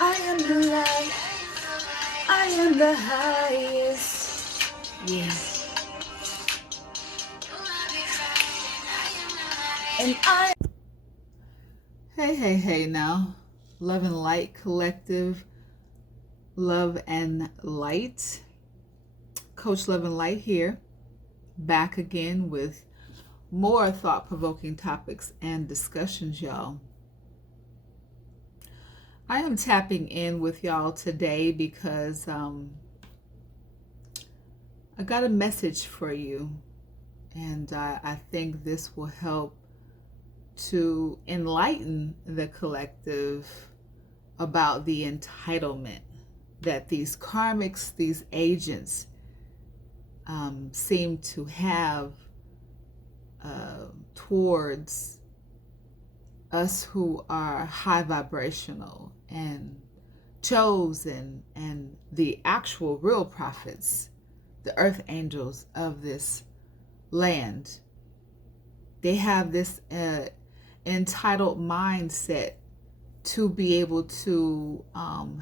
I am the light. I am the highest. Yeah. And I. Hey now. Love and Light Collective. Love and Light. Coach Love and Light here. Back again with more thought-provoking topics and discussions, y'all. I am tapping in with y'all today because I got a message for you, and I think this will help to enlighten the collective about the entitlement that these karmics, these agents, seem to have towards us who are high vibrational and chosen, and the actual real prophets, the earth angels of this land. They have this entitled mindset to be able to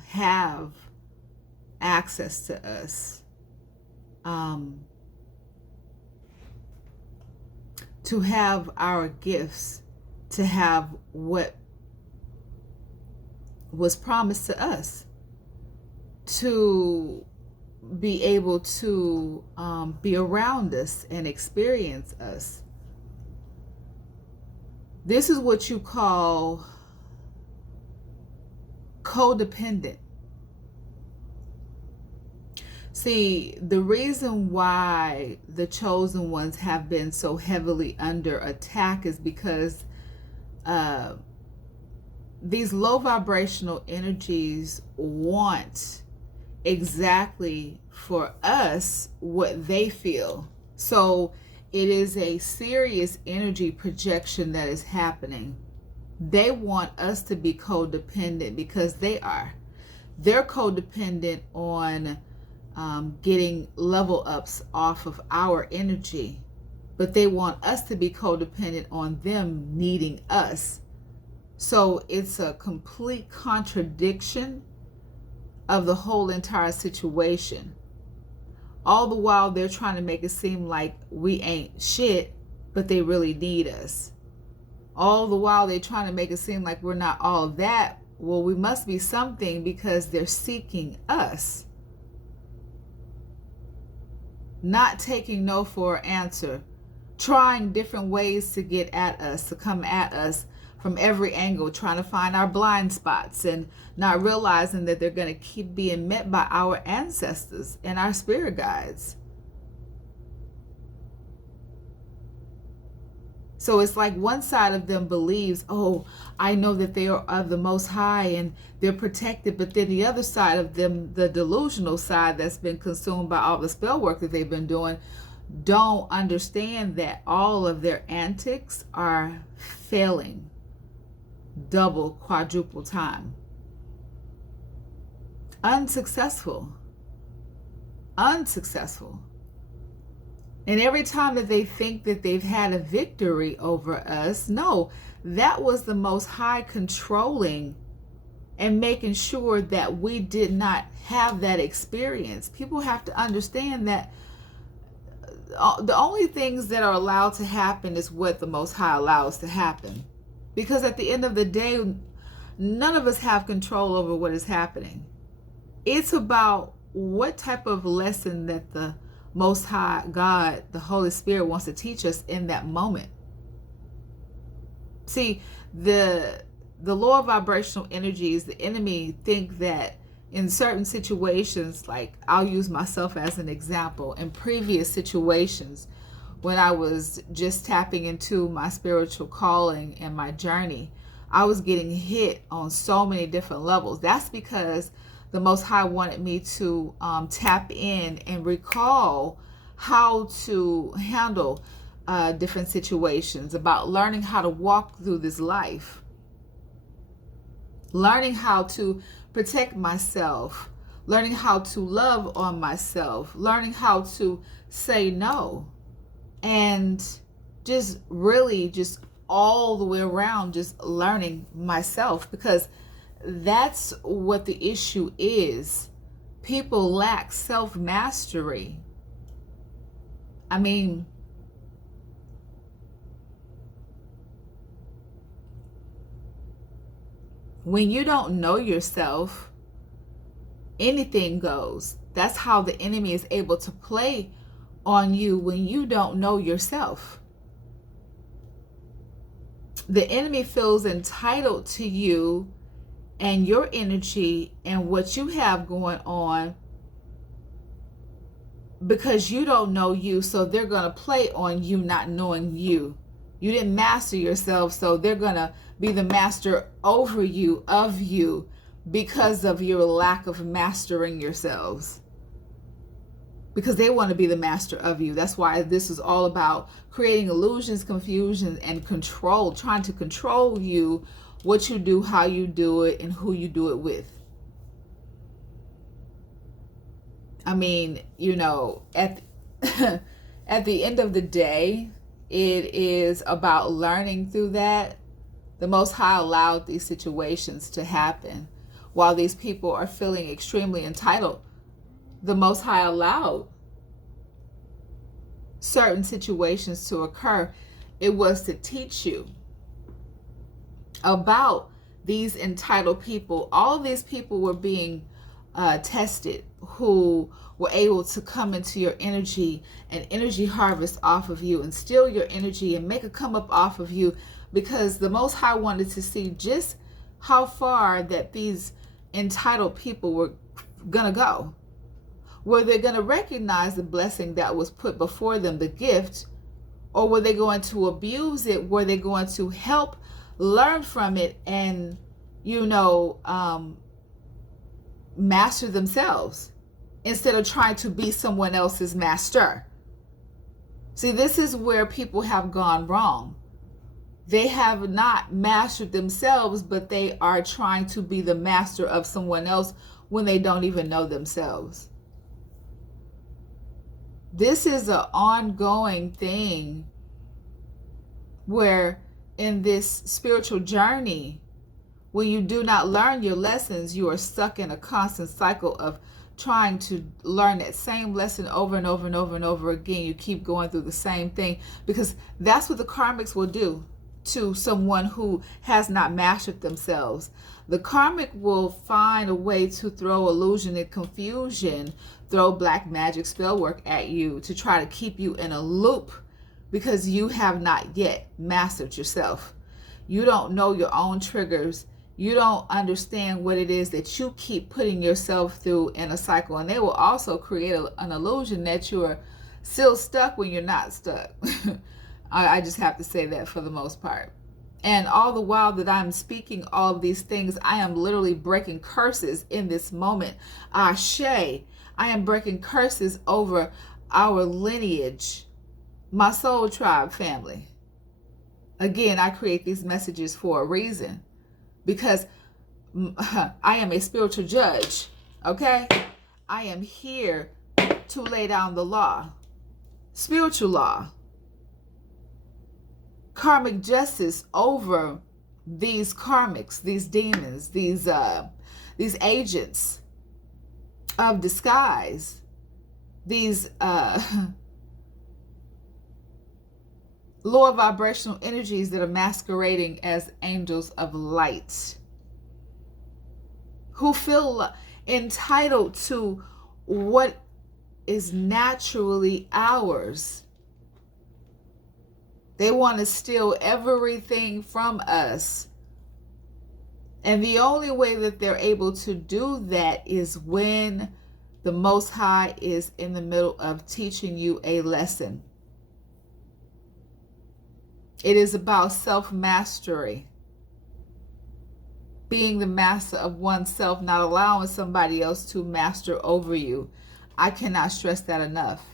have access to us, to have our gifts, to have what was promised to us, to be able to be around us and experience us. This is what you call codependent. See, the reason why the chosen ones have been so heavily under attack is because these low vibrational energies want exactly for us what they feel. So it is a serious energy projection that is happening. They want us to be codependent because they are. They're codependent on getting level ups off of our energy, but they want us to be codependent on them needing us. So it's a complete contradiction of the whole entire situation. All the while they're trying to make it seem like we ain't shit, but they really need us. All the while they're trying to make it seem like we're not all that. Well, we must be something because they're seeking us. Not taking no for an answer. Trying different ways to get at us, to come at us from every angle, trying to find our blind spots and not realizing that they're going to keep being met by our ancestors and our spirit guides. So it's like one side of them believes, oh, I know that they are of the Most High and they're protected. But then the other side of them, the delusional side that's been consumed by all the spell work that they've been doing, don't understand that all of their antics are failing double, quadruple time. Unsuccessful. And every time that they think that they've had a victory over us, no, that was the Most High controlling and making sure that we did not have that experience. People have to understand that the only things that are allowed to happen is what the Most High allows to happen. Because at the end of the day, none of us have control over what is happening. It's about what type of lesson that the Most High God, the Holy Spirit, wants to teach us in that moment. See, the lower vibrational energies, the enemy think that in certain situations, like I'll use myself as an example, in previous situations when I was just tapping into my spiritual calling and my journey, I was getting hit on so many different levels. That's because the Most High wanted me to tap in and recall how to handle different situations, about learning how to walk through this life, learning how to protect myself, learning how to love on myself, learning how to say no, and just really just all the way around just learning myself, because that's what the issue is. People lack self-mastery. I mean, when you don't know yourself, anything goes. That's how the enemy is able to play on you when you don't know yourself. The enemy feels entitled to you and your energy and what you have going on because you don't know you, so they're going to play on you not knowing you. You didn't master yourself, so they're going to be the master over you, of you, because of your lack of mastering yourselves. Because they want to be the master of you. That's why this is all about creating illusions, confusion, and control, trying to control you, what you do, how you do it, and who you do it with. I mean, you know, at the end of the day, it is about learning through that. The Most High allowed these situations to happen. While these people are feeling extremely entitled, the Most High allowed certain situations to occur. It was to teach you about these entitled people. All these people were being tested, who were able to come into your energy and energy harvest off of you and steal your energy and make a come up off of you, because the Most High wanted to see just how far that these entitled people were gonna go. Were they gonna recognize the blessing that was put before them, the gift, or were they going to abuse it? Were they going to help learn from it and, you know, master themselves instead of trying to be someone else's master? See, this is where people have gone wrong. They have not mastered themselves, but they are trying to be the master of someone else when they don't even know themselves. This is an ongoing thing where in this spiritual journey, when you do not learn your lessons, you are stuck in a constant cycle of trying to learn that same lesson over and over and over and over again. You keep going through the same thing, because that's what the karmics will do to someone who has not mastered themselves. The karmic will find a way to throw illusion and confusion, throw black magic spell work at you to try to keep you in a loop, because you have not yet mastered yourself. You don't know your own triggers. You don't understand what it is that you keep putting yourself through in a cycle. And they will also create an illusion that you're still stuck when you're not stuck. I just have to say that for the most part. And all the while that I'm speaking all of these things, I am literally breaking curses in this moment. Ashe, I am breaking curses over our lineage, my soul tribe family. Again, I create these messages for a reason, because I am a spiritual judge, okay? I am here to lay down the law, spiritual law, karmic justice over these karmics, these demons, these agents of disguise, these lower vibrational energies that are masquerading as angels of light, who feel entitled to what is naturally ours. They want to steal everything from us. And the only way that they're able to do that is when the Most High is in the middle of teaching you a lesson. It is about self-mastery. Being the master of oneself, not allowing somebody else to master over you. I cannot stress that enough.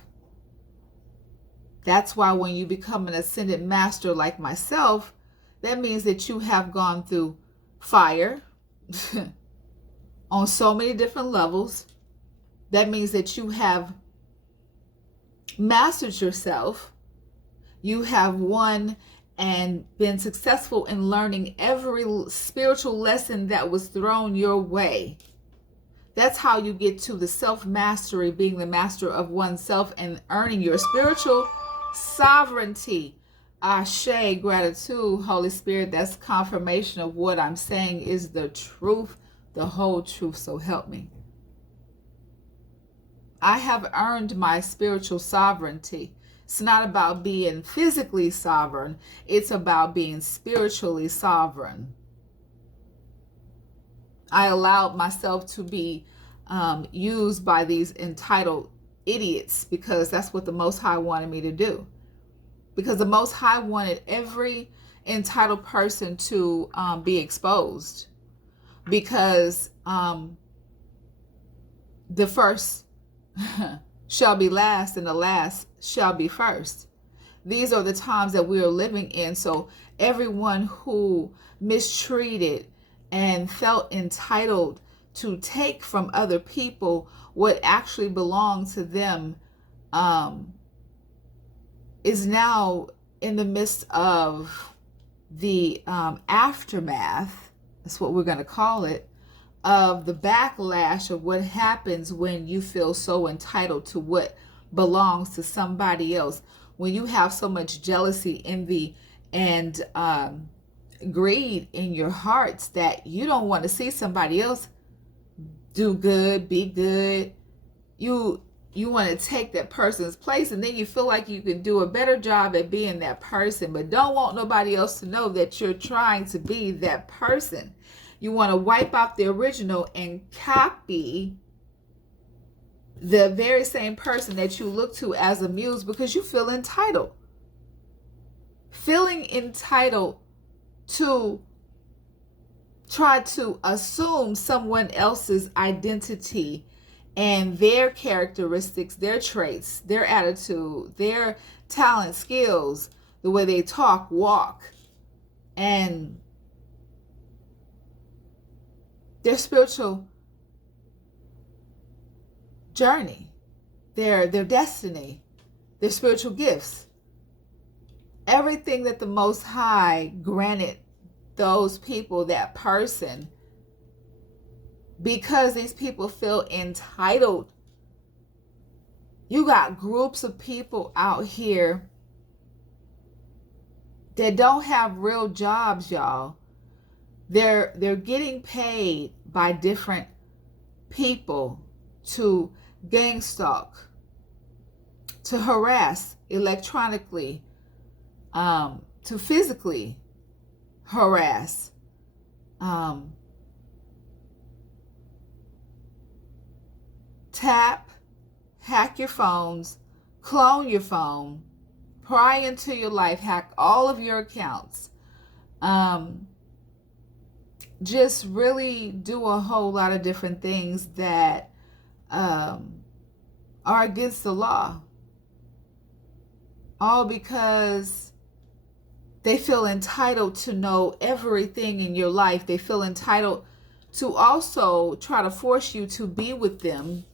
That's why when you become an ascended master like myself, that means that you have gone through fire on so many different levels. That means that you have mastered yourself. You have won and been successful in learning every spiritual lesson that was thrown your way. That's how you get to the self-mastery, being the master of oneself and earning your spiritual sovereignty. Ashe, gratitude, Holy Spirit. That's confirmation of what I'm saying is the truth, the whole truth. So help me. I have earned my spiritual sovereignty. It's not about being physically sovereign. It's about being spiritually sovereign. I allowed myself to be used by these entitled idiots because that's what the Most High wanted me to do. Because the Most High wanted every entitled person to be exposed. Because the first shall be last and the last shall be first. These are the times that we are living in. So everyone who mistreated and felt entitled to take from other people what actually belonged to them is now in the midst of the aftermath, that's what we're going to call it, of the backlash of what happens when you feel so entitled to what belongs to somebody else. When you have so much jealousy, envy, and greed in your hearts that you don't want to see somebody else do good, be good. You want to take that person's place, and then you feel like you can do a better job at being that person, but don't want nobody else to know that you're trying to be that person. You want to wipe out the original and copy the very same person that you look to as a muse because you feel entitled. Feeling entitled to try to assume someone else's identity and their characteristics, their traits, their attitude, their talent, skills, the way they talk, walk, and their spiritual journey, their destiny, their spiritual gifts. Everything that the Most High granted those people, that person, because these people feel entitled. You got groups of people out here that don't have real jobs, y'all. They're getting paid by different people to gang stalk, to harass electronically, to physically harass, tap, hack your phones, clone your phone, pry into your life, hack all of your accounts, just really do a whole lot of different things that are against the law, all because they feel entitled to know everything in your life. They feel entitled to also try to force you to be with them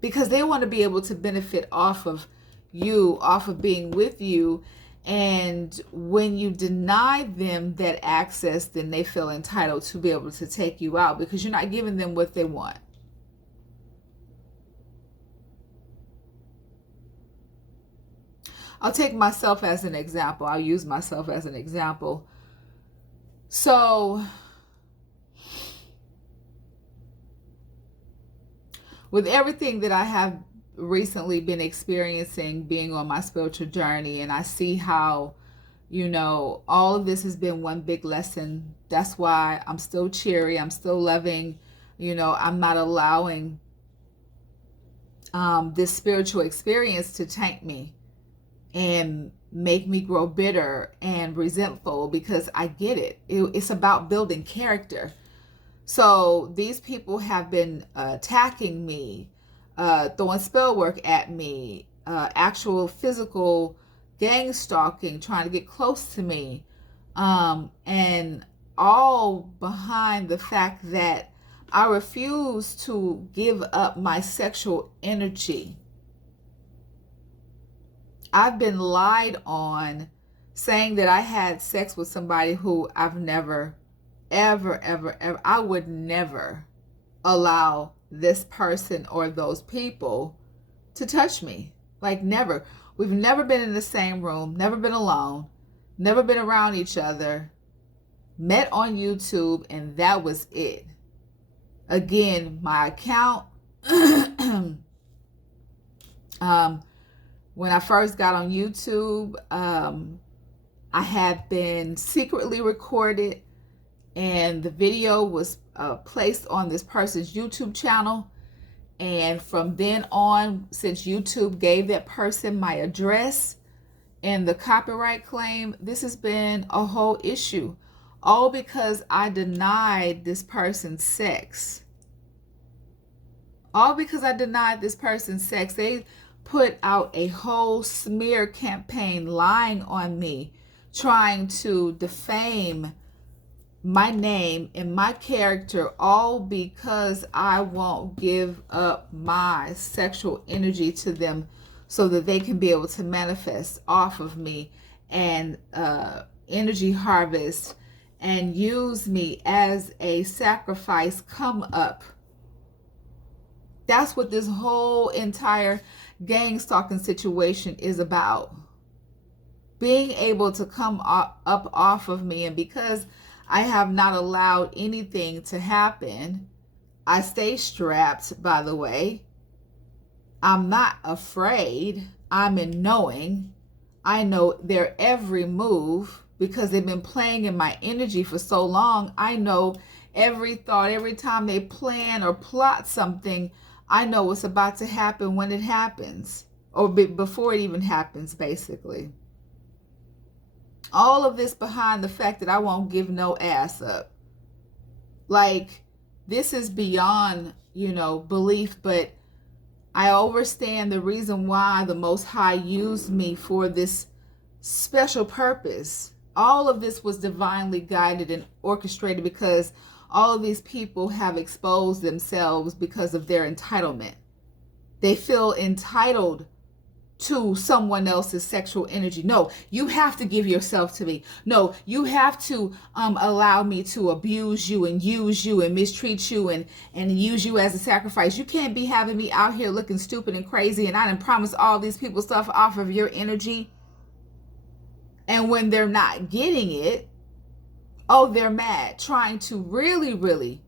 because they want to be able to benefit off of you, off of being with you. And when you deny them that access, then they feel entitled to be able to take you out because you're not giving them what they want. I'll take myself as an example. I'll use myself as an example. So, with everything that I have recently been experiencing, being on my spiritual journey, and I see how, all of this has been one big lesson. That's why I'm still cheery. I'm still loving. I'm not allowing this spiritual experience to taint me and make me grow bitter and resentful because I get it. It's about building character. So these people have been attacking me, throwing spell work at me, actual physical gang stalking, trying to get close to me, and all behind the fact that I refuse to give up my sexual energy. I've been lied on saying that I had sex with somebody who I've never, ever, ever, ever, I would never allow this person or those people to touch me. Like, never. We've never been in the same room, never been alone, never been around each other, met on YouTube, and that was it. Again, my account, when I first got on YouTube, I had been secretly recorded, and the video was placed on this person's YouTube channel. And from then on, since YouTube gave that person my address and the copyright claim, this has been a whole issue. All because I denied this person sex. All because I denied this person sex. They put out a whole smear campaign lying on me, trying to defame my name and my character, all because I won't give up my sexual energy to them so that they can be able to manifest off of me and energy harvest and use me as a sacrifice come up. That's what this whole entire gang stalking situation is about. Being able to come up off of me, and because I have not allowed anything to happen, I stay strapped, by the way. I'm not afraid. I'm in knowing. I know their every move because they've been playing in my energy for so long. I know every thought, every time they plan or plot something, I know what's about to happen when it happens, or before it even happens, basically. All of this behind the fact that I won't give no ass up. Like, this is beyond, belief, but I understand the reason why the Most High used me for this special purpose. All of this was divinely guided and orchestrated because all of these people have exposed themselves because of their entitlement. They feel entitled to someone else's sexual energy. No, you have to give yourself to me. No, you have to allow me to abuse you and use you and mistreat you and use you as a sacrifice. You can't be having me out here looking stupid and crazy, and I done promised all these people stuff off of your energy. And when they're not getting it, oh, they're mad, trying to really, really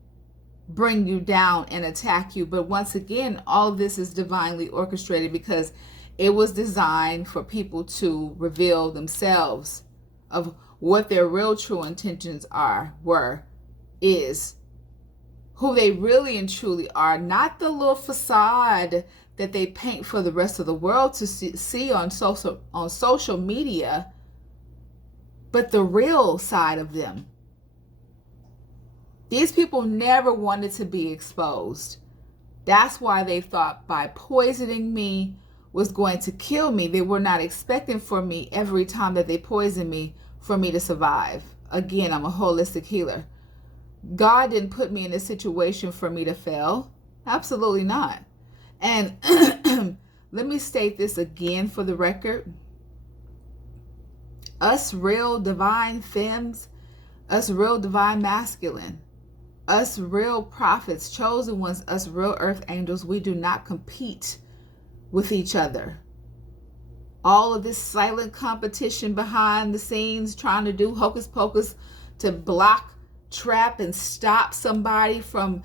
bring you down and attack you. But once again, all of this is divinely orchestrated because it was designed for people to reveal themselves of what their real true intentions is who they really and truly are, not the little facade that they paint for the rest of the world to see on social media, but the real side of them. These people never wanted to be exposed. That's why they thought by poisoning me was going to kill me. They were not expecting for me every time that they poisoned me for me to survive. Again, I'm a holistic healer. God didn't put me in a situation for me to fail. Absolutely not. And let me state this again for the record. Us real divine femmes, us real divine masculine, us real prophets, chosen ones, us real earth angels, we do not compete with each other. All of this silent competition behind the scenes, trying to do hocus pocus to block, trap, and stop somebody from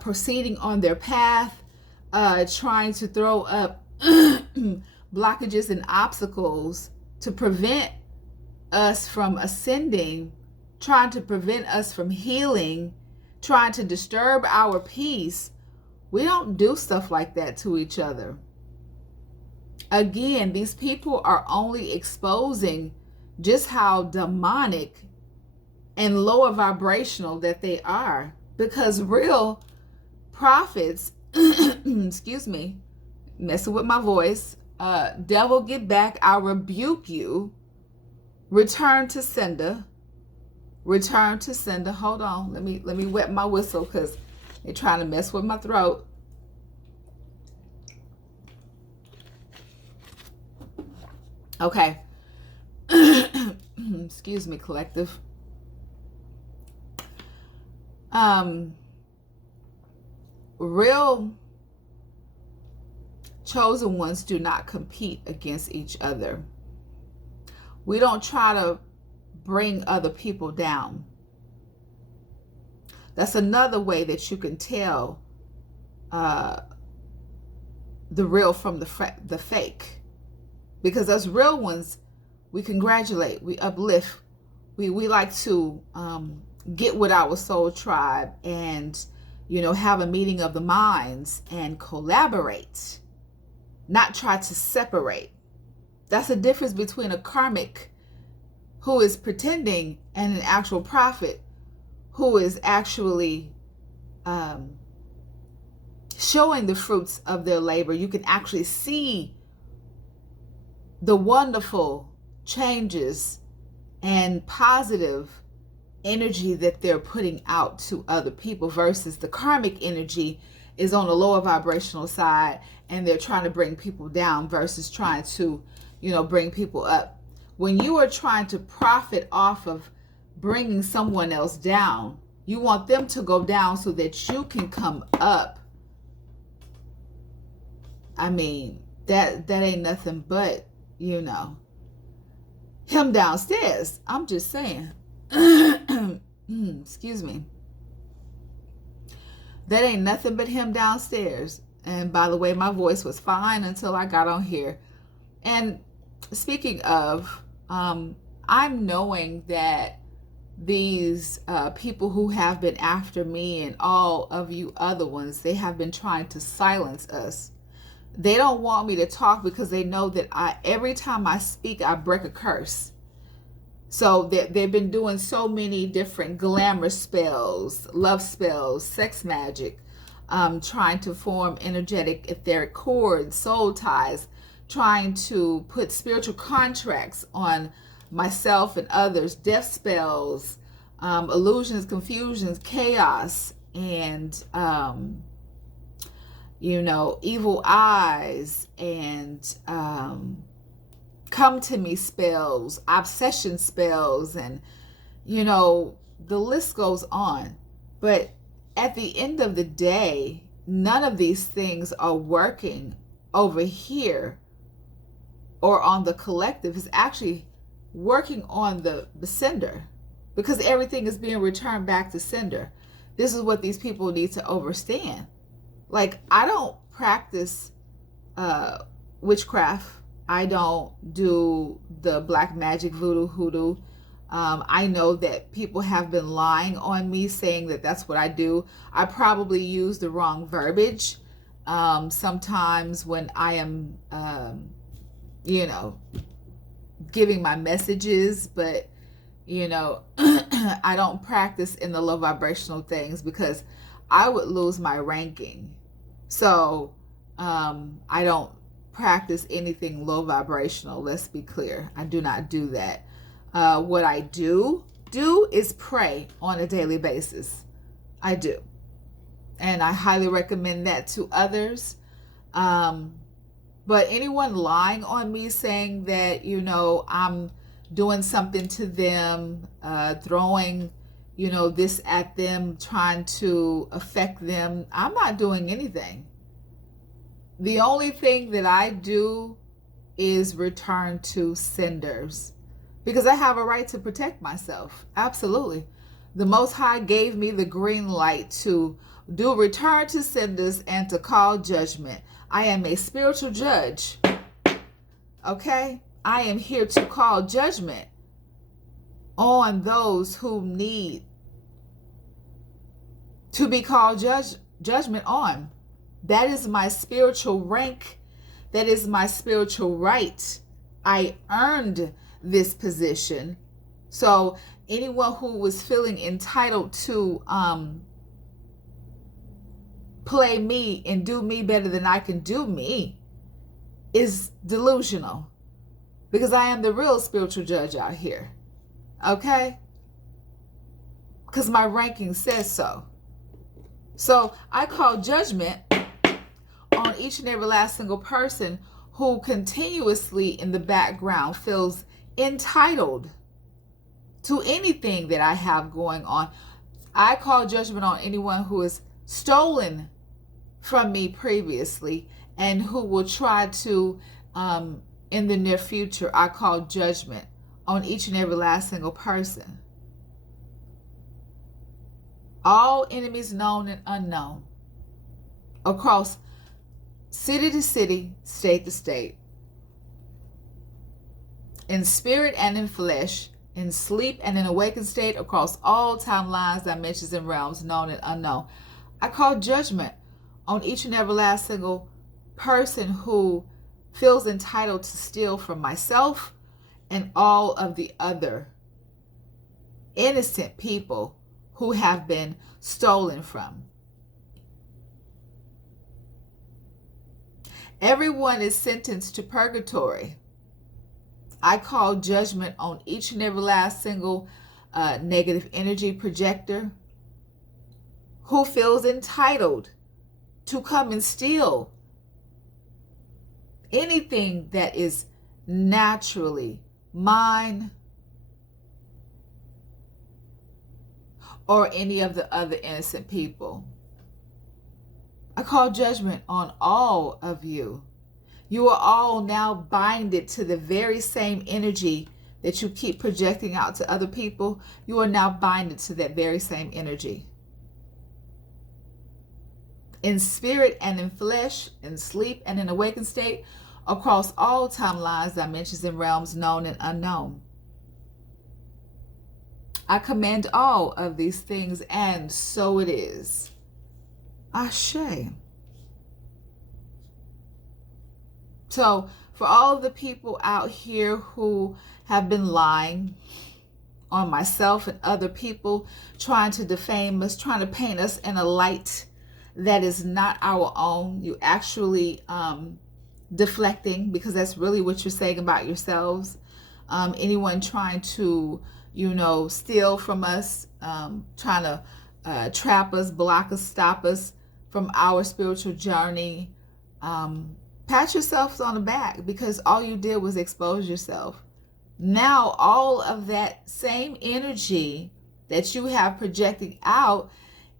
proceeding on their path, trying to throw up blockages and obstacles to prevent us from ascending, trying to prevent us from healing, trying to disturb our peace. We don't do stuff like that to each other. Again, these people are only exposing just how demonic and lower vibrational that they are, because real prophets, excuse me, messing with my voice, devil, get back, I rebuke you, return to sender, hold on, let me wet my whistle because they're trying to mess with my throat. Okay. excuse me, collective. Real chosen ones do not compete against each other. We don't try to bring other people down. That's another way that you can tell the real from the fake. Because us real ones, we congratulate, we uplift, we like to get with our soul tribe and, you know, have a meeting of the minds and collaborate, not try to separate. That's the difference between a karmic who is pretending and an actual prophet who is actually showing the fruits of their labor. You can actually see the wonderful changes and positive energy that they're putting out to other people, versus the karmic energy is on the lower vibrational side and they're trying to bring people down versus trying to, you know, bring people up. When you are trying to profit off of bringing someone else down, you want them to go down so that you can come up. I mean, that ain't nothing but, you know, him downstairs. I'm just saying. Excuse me. That ain't nothing but him downstairs. And by the way, my voice was fine until I got on here. And speaking of, I'm knowing that these people who have been after me and all of you other ones, they have been trying to silence us. They don't want me to talk because they know that every time I speak, I break a curse. So they've been doing so many different glamour spells, love spells, sex magic, trying to form energetic etheric cords, soul ties, trying to put spiritual contracts on myself and others, death spells, illusions, confusions, chaos, and you know, evil eyes, and come to me spells, obsession spells, and, you know, the list goes on. But at the end of the day, none of these things are working over here or on the collective. Is actually working on the sender, because everything is being returned back to sender. This is what these people need to understand. Like, I don't practice witchcraft. I don't do the black magic, voodoo, hoodoo. I know that people have been lying on me, saying that that's what I do. I probably use the wrong verbiage sometimes when I am, you know, giving my messages, but, you know, I don't practice in the low vibrational things because I would lose my ranking. So I don't practice anything low vibrational. Let's be clear. I do not do that. What I do is pray on a daily basis. I do. And I highly recommend that to others. But anyone lying on me, saying that, you know, I'm doing something to them, throwing, you know, this at them, trying to affect them, I'm not doing anything. The only thing that I do is return to senders, because I have a right to protect myself. Absolutely. The Most High gave me the green light to do return to senders and to call judgment. I am a spiritual judge. Okay? I am here to call judgment on those who need to be called judgment on. That is my spiritual rank. That is my spiritual right. I earned this position. So anyone who was feeling entitled to play me and do me better than I can do me is delusional, because I am the real spiritual judge out here. Okay? Because my ranking says so. So I call judgment on each and every last single person who continuously in the background feels entitled to anything that I have going on. I call judgment on anyone who has stolen from me previously and who will try to, in the near future, I call judgment on each and every last single person. All enemies known and unknown, across city to city, state to state, in spirit and in flesh, in sleep and in awakened state, across all timelines, dimensions, and realms, known and unknown. I call judgment on each and every last single person who feels entitled to steal from myself and all of the other innocent people who have been stolen from. Everyone is sentenced to purgatory. I call judgment on each and every last single negative energy projector who feels entitled to come and steal anything that is naturally mine or any of the other innocent people. I call judgment on all of you. You are all now binded to the very same energy that you keep projecting out to other people. You are now binded to that very same energy. In spirit and in flesh, in sleep and in awakened state, across all timelines, dimensions, and realms, known and unknown. I command all of these things, and so it is. Ashe. So, for all of the people out here who have been lying on myself and other people, trying to defame us, trying to paint us in a light that is not our own, you actually deflecting, because that's really what you're saying about yourselves. Anyone trying to, steal from us, trying to trap us, block us, stop us from our spiritual journey, pat yourselves on the back, because all you did was expose yourself. Now all of that same energy that you have projecting out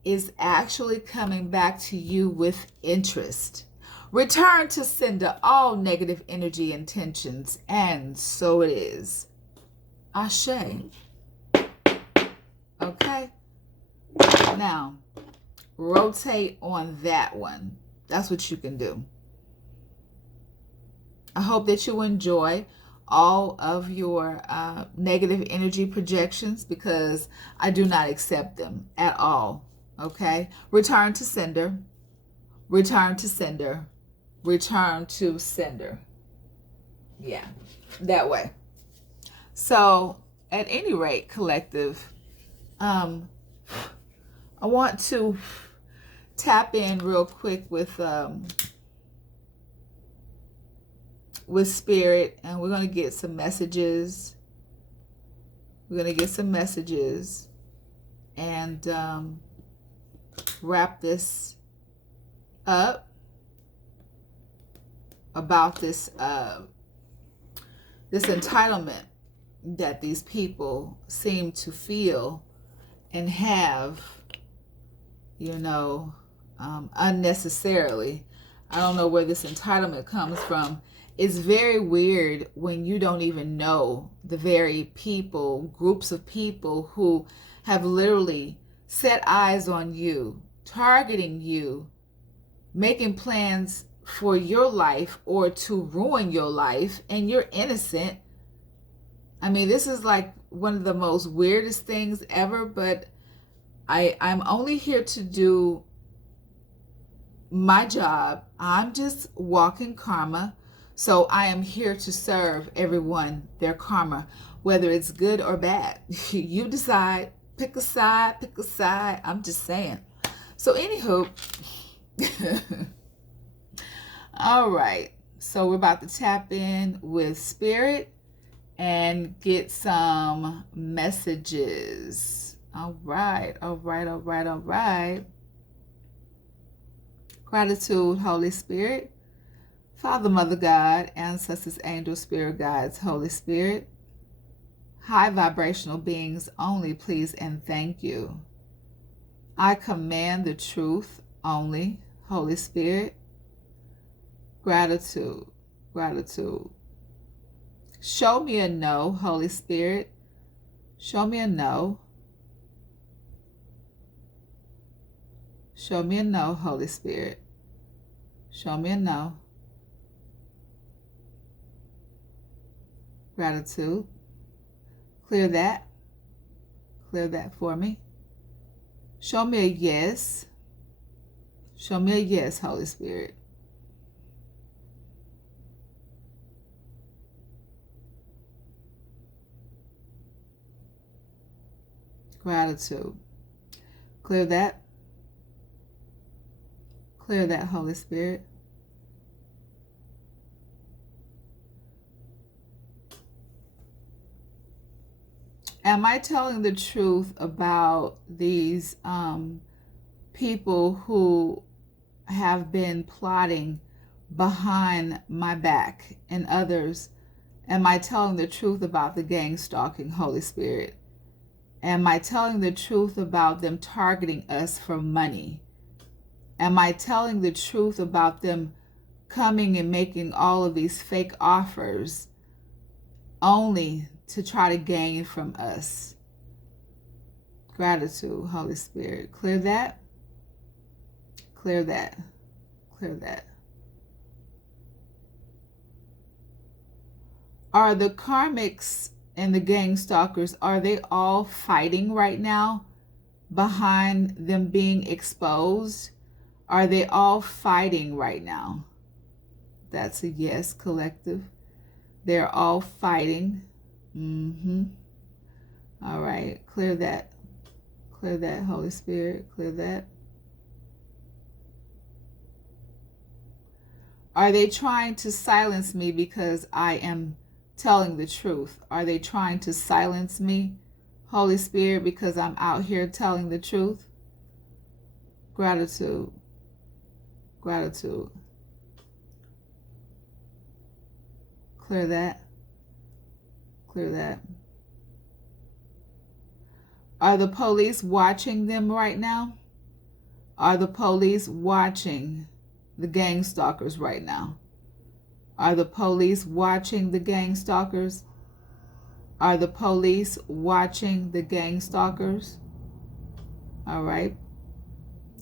is actually coming back to you with interest. Return to sender all negative energy intentions, and so it is. Ashe. Okay. Now, rotate on that one. That's what you can do. I hope that you enjoy all of your negative energy projections, because I do not accept them at all. Okay? Return to sender. Return to sender. Return to sender. Yeah, that way. So, at any rate, collective, I want to tap in real quick with spirit, and we're going to get some messages. We're going to get some messages and wrap this up about this this entitlement that these people seem to feel and have, unnecessarily. I don't know where this entitlement comes from. It's very weird when you don't even know the very people, groups of people who have literally set eyes on you, targeting you, making plans for your life or to ruin your life, and you're innocent. I mean, this is like one of the most weirdest things ever, but I'm only here to do my job. I'm just walking karma. So I am here to serve everyone their karma, whether it's good or bad. You decide, pick a side, I'm just saying. So anywho, all right. So we're about to tap in with spirit and get some messages. All right. Gratitude, Holy Spirit. Father, Mother, God, ancestors, angels, spirit guides, Holy Spirit. high vibrational beings only, please and thank you. I command the truth only, Holy Spirit. Gratitude, gratitude. Show me a no, Holy Spirit. Show me a no. Show me a no, Holy Spirit. Show me a no. Gratitude. Clear that. Clear that for me. Show me a yes. Show me a yes, Holy Spirit. Gratitude. Clear that. Clear that, Holy Spirit. Am I telling the truth about these people who have been plotting behind my back and others? Am I telling the truth about the gang stalking, Holy Spirit? Am I telling the truth about them targeting us for money? Am I telling the truth about them coming and making all of these fake offers only to try to gain from us? Gratitude, Holy Spirit. Clear that. Clear that. Clear that. Are the karmics and the gang stalkers, are they all fighting right now behind them being exposed? Are they all fighting right now? That's a yes, collective. They're all fighting. All right, clear that. Clear that, Holy Spirit. Clear that. Are they trying to silence me because I am telling the truth? Are they trying to silence me, Holy Spirit, because I'm out here telling the truth? Gratitude. Gratitude. Clear that. Clear that. Are the police watching them right now? Are the police watching the gang stalkers right now? Are the police watching the gang stalkers? Are the police watching the gang stalkers? All right.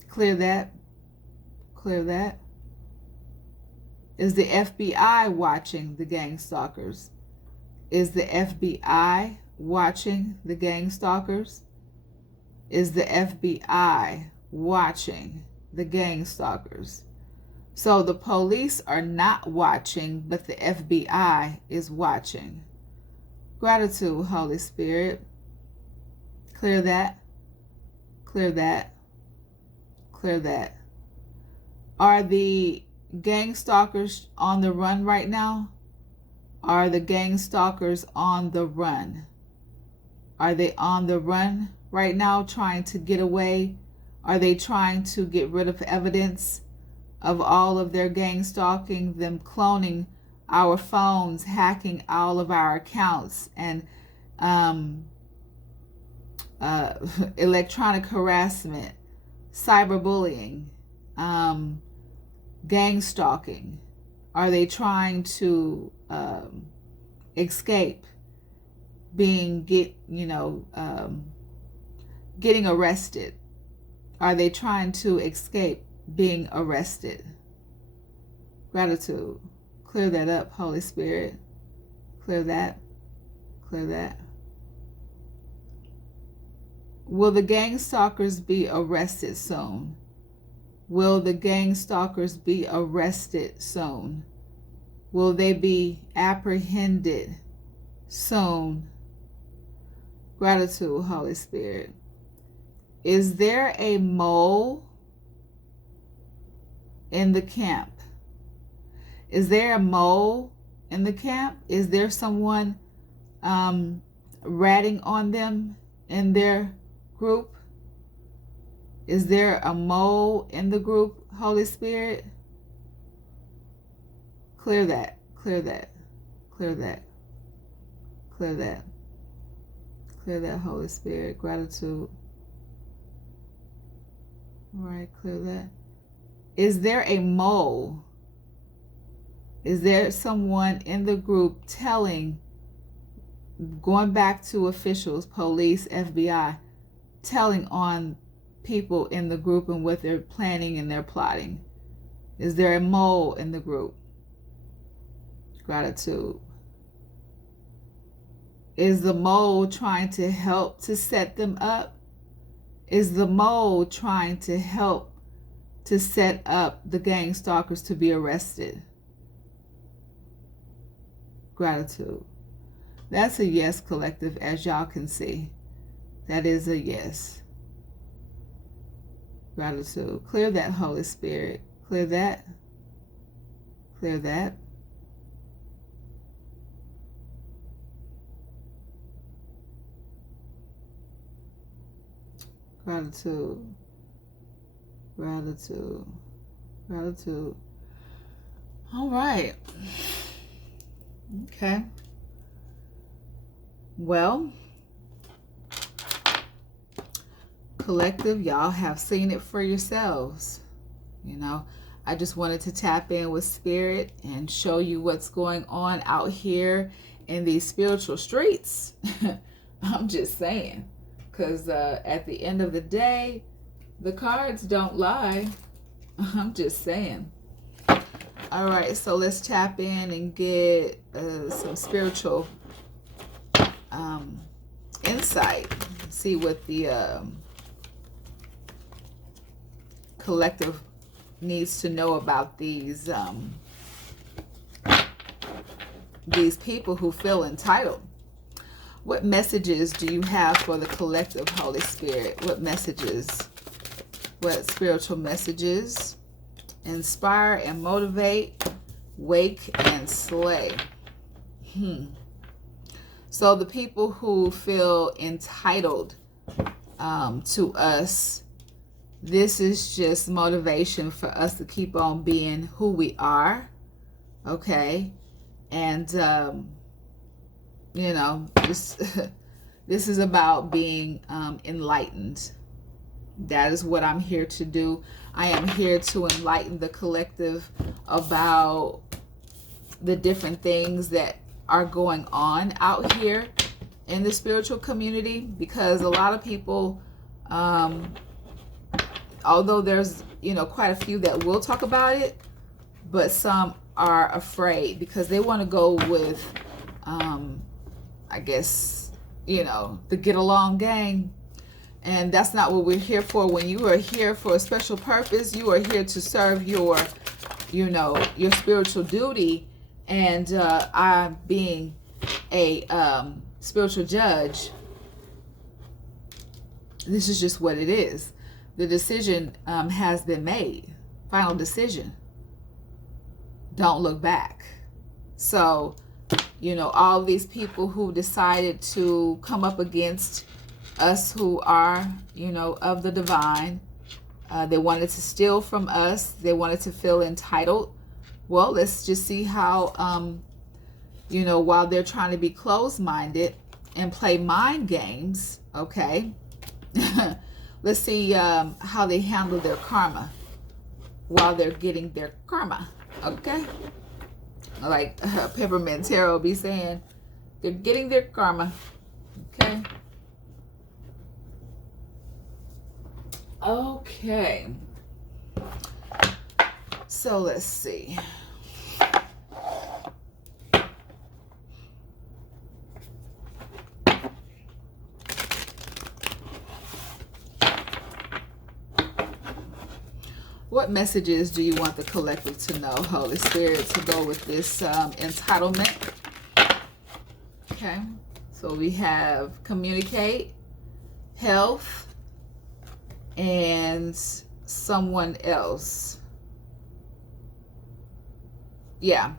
Clear that. Clear that. Is the FBI watching the gang stalkers? Is the FBI watching the gang stalkers? Is the FBI watching the gang stalkers? So the police are not watching, but the FBI is watching. Gratitude, Holy Spirit. Clear that. Clear that. Clear that. Are the gang stalkers on the run right now? Are the gang stalkers on the run? Are they on the run right now, trying to get away? Are they trying to get rid of evidence of all of their gang stalking, them cloning our phones, hacking all of our accounts, and electronic harassment, cyberbullying, gang stalking? Are they trying to escape getting arrested? Are they trying to escape being arrested? Gratitude. Clear that up, Holy Spirit. Clear that. Clear that. Will the gang stalkers be arrested soon? Will the gang stalkers be arrested soon? Will they be apprehended soon? Gratitude, Holy Spirit. Is there a mole in the camp? Is there a mole in the camp? Is there someone ratting on them in their group? Is there a mole in the group, Holy Spirit? Clear that, clear that, clear that, clear that. Clear that, Holy Spirit. Gratitude. All right, clear that. Is there a mole? Is there someone in the group going back to officials, police, FBI, telling on people in the group and what they're planning and they're plotting? Is there a mole in the group? Gratitude. Is the mole trying to help to set them up? Is the mole trying to help to set up the gang stalkers to be arrested? Gratitude. That's a yes, collective, as y'all can see. That is a yes. Gratitude. Clear that, Holy Spirit. Clear that. Clear that. Gratitude. Gratitude. Gratitude. All right. Okay. Well, collective, y'all have seen it for yourselves. You know, I just wanted to tap in with spirit and show you what's going on out here in these spiritual streets. I'm just saying, because at the end of the day, the cards don't lie. I'm just saying. All right, so let's tap in and get some spiritual insight. See what the collective needs to know about these people who feel entitled. What messages do you have for the collective, Holy Spirit? What messages? What spiritual messages? Inspire and motivate, wake and slay. So the people who feel entitled to us, this is just motivation for us to keep on being who we are, okay? And, you know, this is about being enlightened. That is what I'm here to do. I am here to enlighten the collective about the different things that are going on out here in the spiritual community, because a lot of people, although there's, you know, quite a few that will talk about it, but some are afraid because they want to go with, I guess, you know, the get along gang. And that's not what we're here for. When you are here for a special purpose, you are here to serve your, you know, your spiritual duty. And I, being a spiritual judge, this is just what it is. The decision has been made. Final decision. Don't look back. So, you know, all these people who decided to come up against us who are, you know, of the divine, they wanted to steal from us. They wanted to feel entitled. Well, let's just see how, you know, while they're trying to be closed-minded and play mind games, okay, let's see how they handle their karma while they're getting their karma, okay? Like Peppermint Tarot be saying, they're getting their karma, okay? Okay. So let's see. What messages do you want the collective to know, Holy Spirit, to go with this entitlement? Okay. So we have communicate, health, and someone else. Yeah,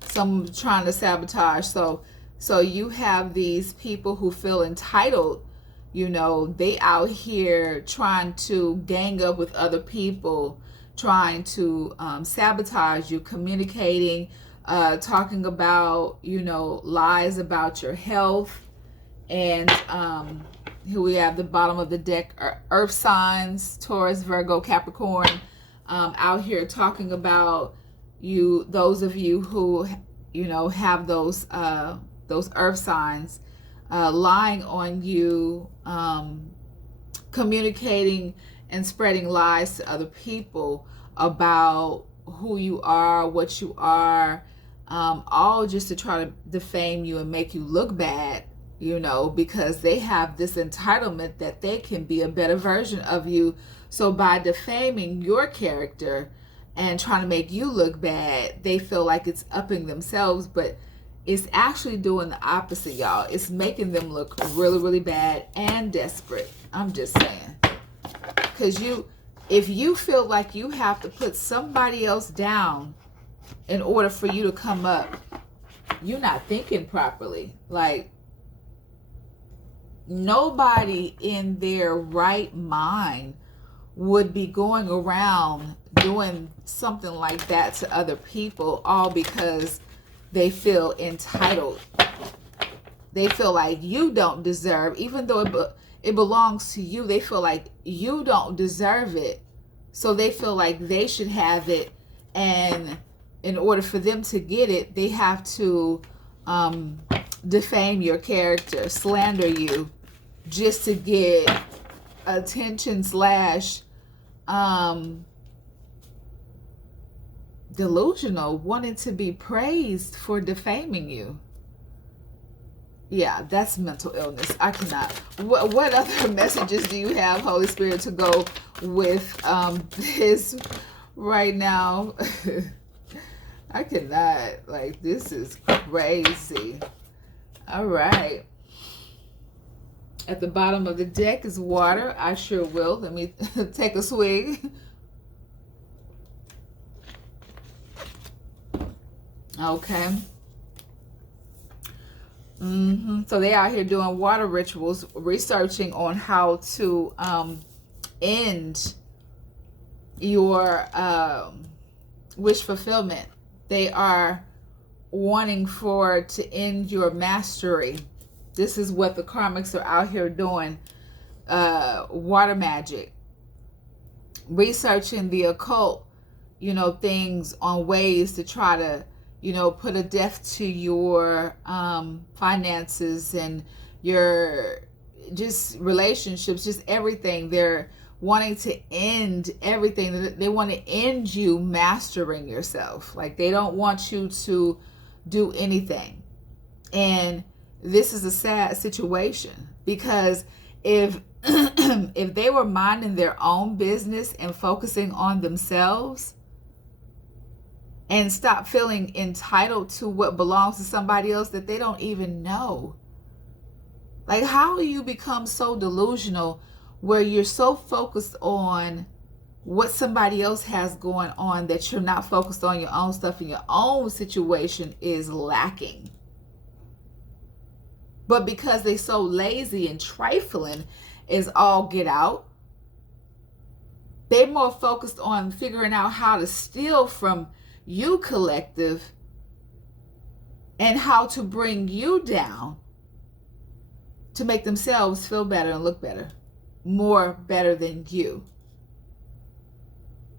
someone trying to sabotage. So you have these people who feel entitled. You know, they out here trying to gang up with other people, trying to sabotage you, communicating, talking about, you know, lies about your health And here we have the bottom of the deck, earth signs, Taurus, Virgo, Capricorn, out here talking about you, those of you who, you know, have those earth signs lying on you, communicating and spreading lies to other people about who you are, what you are, all just to try to defame you and make you look bad, you know, because they have this entitlement that they can be a better version of you. So by defaming your character and trying to make you look bad, they feel like it's upping themselves, but it's actually doing the opposite, y'all. It's making them look really, really bad and desperate. I'm just saying. Because if you feel like you have to put somebody else down in order for you to come up, you're not thinking properly. Like, nobody in their right mind would be going around doing something like that to other people, all because they feel entitled. They feel like you don't deserve, even though it belongs to you, they feel like you don't deserve it. So they feel like they should have it, and in order for them to get it, they have to defame your character, slander you, just to get attention slash delusional, wanting to be praised for defaming you. Yeah, that's mental illness. I cannot. What other messages do you have, Holy Spirit, to go with this right now? I cannot. Like, this is crazy. All right. At the bottom of the deck is water. I sure will. Let me take a swig. Okay. So they out here doing water rituals, researching on how to end your wish fulfillment. They are wanting to end your mastery. This is what the karmics are out here doing. Water magic. Researching the occult, you know, things on ways to try to, you know, put a death to your finances and your just relationships, just everything. They're wanting to end everything. They want to end you mastering yourself. Like, they don't want you to do anything. And this is a sad situation, because if if they were minding their own business and focusing on themselves, and stop feeling entitled to what belongs to somebody else that they don't even know. Like, how do you become so delusional where you're so focused on what somebody else has going on that you're not focused on your own stuff, and your own situation is lacking? But because they so lazy and trifling is all get out, they're more focused on figuring out how to steal from you, collective, and how to bring you down to make themselves feel better and look better, more better than you.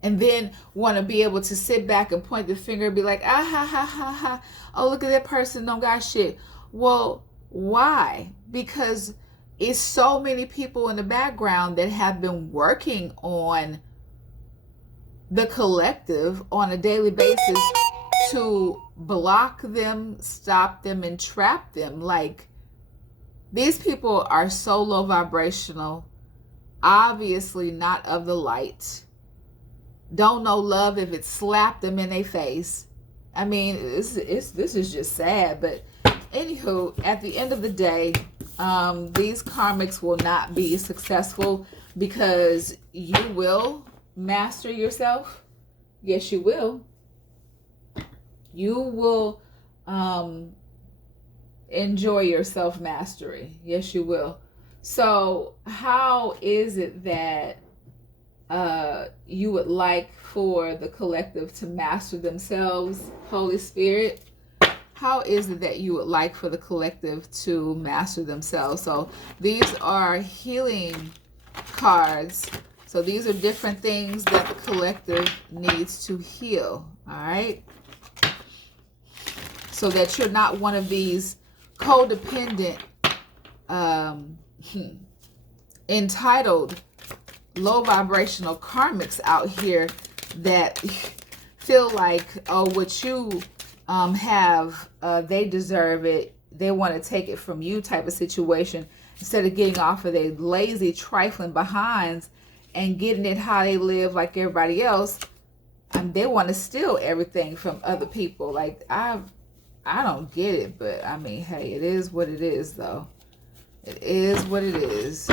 And then want to be able to sit back and point the finger and be like, ah, ha, ha, ha, ha. Oh, look at that person, don't got shit. Well, why? Because it's so many people in the background that have been working on the collective on a daily basis to block them, stop them, and trap them. Like, these people are so low vibrational, obviously not of the light, don't know love if it slapped them in their face. I mean, this is just sad. But anywho, at the end of the day, these karmics will not be successful, because you will master yourself. Yes, you will. You will enjoy your self-mastery. Yes, you will. So how is it that you would like for the collective to master themselves, Holy Spirit? how is it that you would like for the collective to master themselves? So these are healing cards. So these are different things that the collective needs to heal. All right. So that you're not one of these codependent, entitled, low vibrational karmics out here that feel like, oh, what you have, they deserve it. They want to take it from you type of situation, instead of getting off of their lazy, trifling behinds and getting it how they live like everybody else. They want to steal everything from other people. Like, I don't get it, but I mean, hey, it is what it is, though. It is what it is.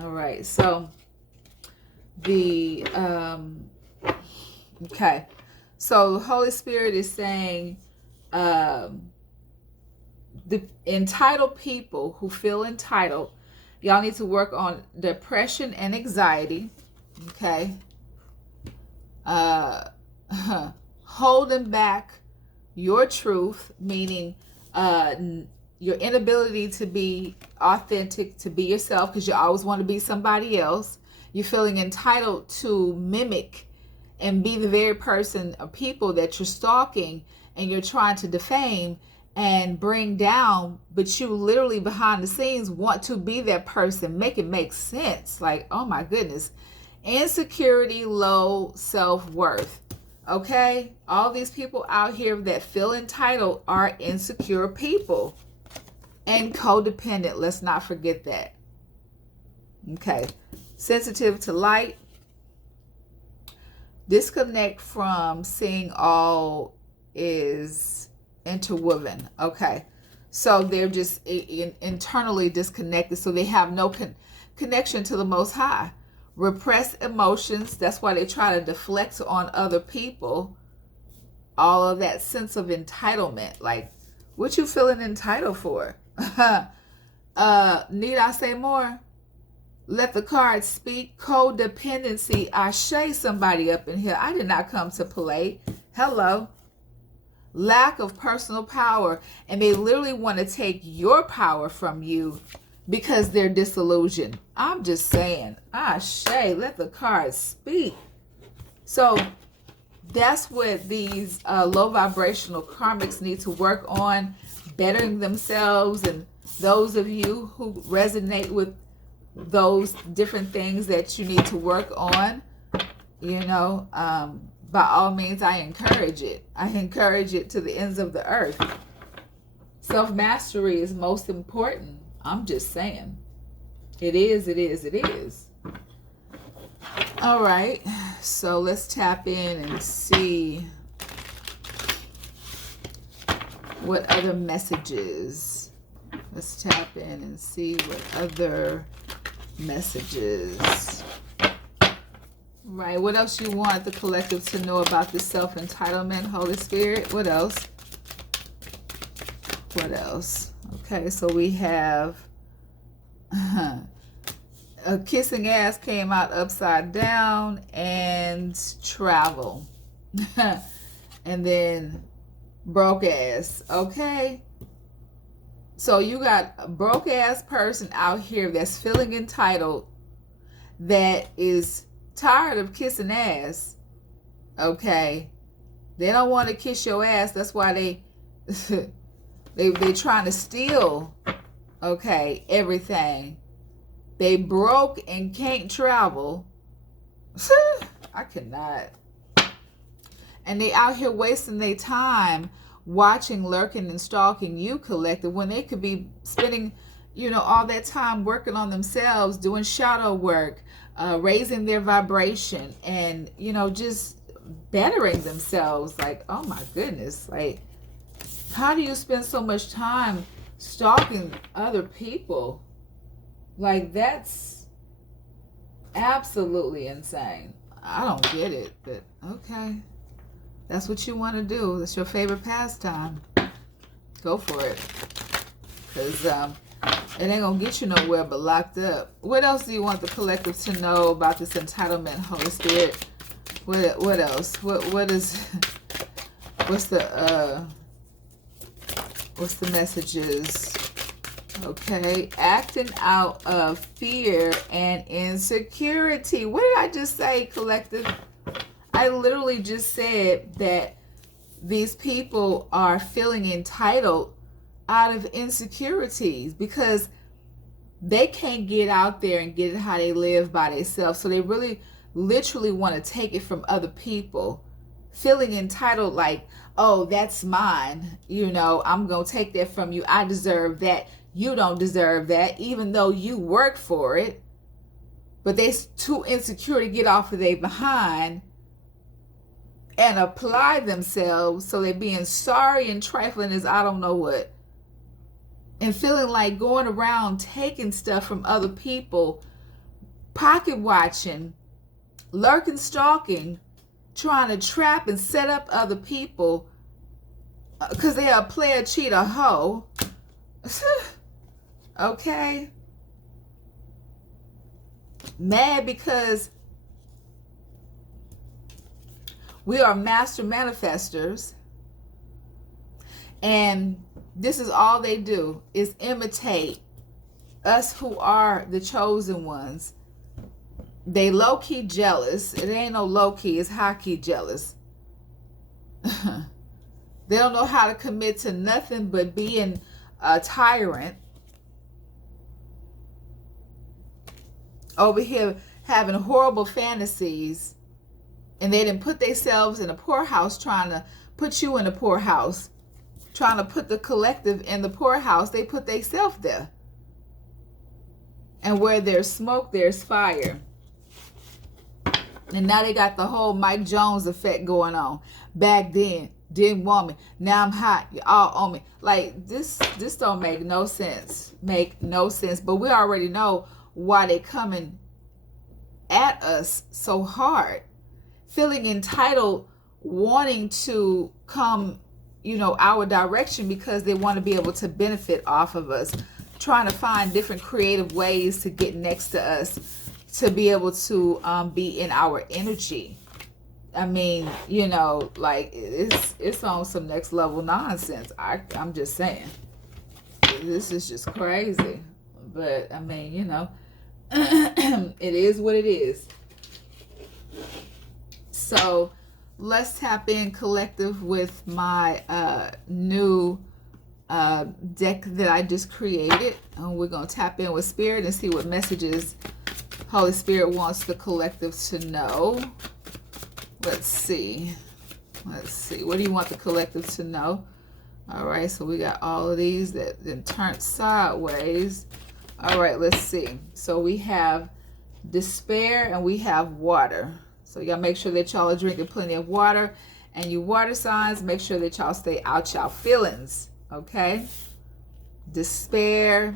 All right, so the okay, so the Holy Spirit is saying the entitled people who feel entitled, y'all need to work on depression and anxiety. Okay, holding back your truth, meaning your inability to be authentic, to be yourself, because you always want to be somebody else. You're feeling entitled to mimic and be the very person or people that you're stalking and you're trying to defame and bring down, but you literally behind the scenes want to be that person. Make it make sense. Like, oh my goodness. Insecurity, low self-worth. Okay? All these people out here that feel entitled are insecure people. And codependent. Let's not forget that. Okay. Sensitive to light. Disconnect from seeing all is interwoven. Okay. So they're just internally disconnected. So they have no connection to the Most High. Repress emotions. That's why they try to deflect on other people. All of that sense of entitlement. Like, what you feeling entitled for? Need I say more? Let the cards speak. Codependency. I shade somebody up in here. I did not come to play. Hello. Lack of personal power. And they literally want to take your power from you because they're disillusioned. I'm just saying. I shade. Let the cards speak. So that's what these low vibrational karmics need to work on. Bettering themselves. And those of you who resonate with those different things that you need to work on, you know, by all means, I encourage it. I encourage it to the ends of the earth. Self-mastery is most important. I'm just saying. It is, it is, it is. All right. So let's tap in and see what other messages. Let's tap in and see what other messages. Right. What else you want the collective to know about this self-entitlement, Holy Spirit? What else? What else? Okay, so we have a kissing ass came out upside down and travel. And then broke ass. Okay. So you got a broke ass person out here that's feeling entitled, that is tired of kissing ass. Okay. They don't want to kiss your ass. That's why they trying to steal, okay, everything. They broke and can't travel. I cannot. And they out here wasting their time watching, lurking, and stalking you, collective, when they could be spending, you know, all that time working on themselves, doing shadow work, raising their vibration, and, you know, just bettering themselves. Like, oh my goodness, like, how do you spend so much time stalking other people? Like, that's absolutely insane. I don't get it, but okay. That's what you want to do. That's your favorite pastime. Go for it. Because it ain't going to get you nowhere but locked up. What else do you want the collective to know about this entitlement, Holy Spirit? What else? What's the What's the messages? Okay, acting out of fear and insecurity. What did I just say, collective? I literally just said that these people are feeling entitled out of insecurities because they can't get out there and get it how they live by themselves. So they really literally want to take it from other people, feeling entitled like, oh, that's mine. You know, I'm going to take that from you. I deserve that. You don't deserve that, even though you work for it. But they're too insecure to get off of their behind and apply themselves. So they're being sorry and trifling as I don't know what. And feeling like going around taking stuff from other people, pocket watching, lurking, stalking, trying to trap and set up other people because they are a player, cheater, hoe. Okay? Mad because we are master manifestors, and this is all they do is imitate us who are the chosen ones. They low-key jealous. It ain't no low-key, it's high-key jealous. They don't know how to commit to nothing but being a tyrant. Over here having horrible fantasies, and they didn't put themselves in a poorhouse trying to put you in a poorhouse, trying to put the collective in the poorhouse. They put themselves there. And where there's smoke, there's fire. And now they got the whole Mike Jones effect going on. Back then, didn't want me. Now I'm hot. You all owe me. Like, this don't make no sense. Make no sense. But we already know why they coming at us so hard. Feeling entitled, wanting to come, you know, our direction because they want to be able to benefit off of us. Trying to find different creative ways to get next to us, to be able to be in our energy. I mean, you know, like it's on some next level nonsense. I'm just saying, this is just crazy. But I mean, you know, it is what it is. So let's tap in, collective, with my new deck that I just created. And we're going to tap in with Spirit and see what messages Holy Spirit wants the collective to know. Let's see. Let's see. What do you want the collective to know? All right, so we got all of these that then turned sideways. All right, let's see. So we have despair and we have water. So you got to make sure that y'all are drinking plenty of water. And you water signs, make sure that y'all stay out y'all feelings. Okay? Despair.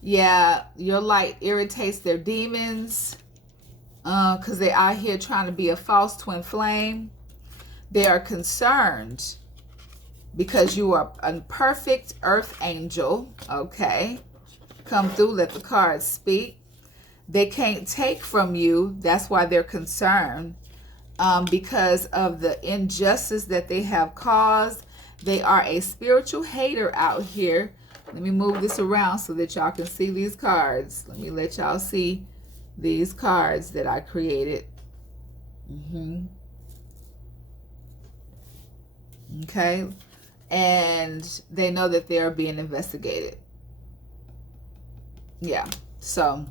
Yeah, your light irritates their demons. Because they're out here trying to be a false twin flame. They are concerned because you are a perfect earth angel. Okay? Come through, let the cards speak. They can't take from you. That's why they're concerned. Because of the injustice that they have caused. They are a spiritual hater out here. Let me move this around so that y'all can see these cards. Let me let y'all see these cards that I created. Okay. And they know that they are being investigated. Yeah. So,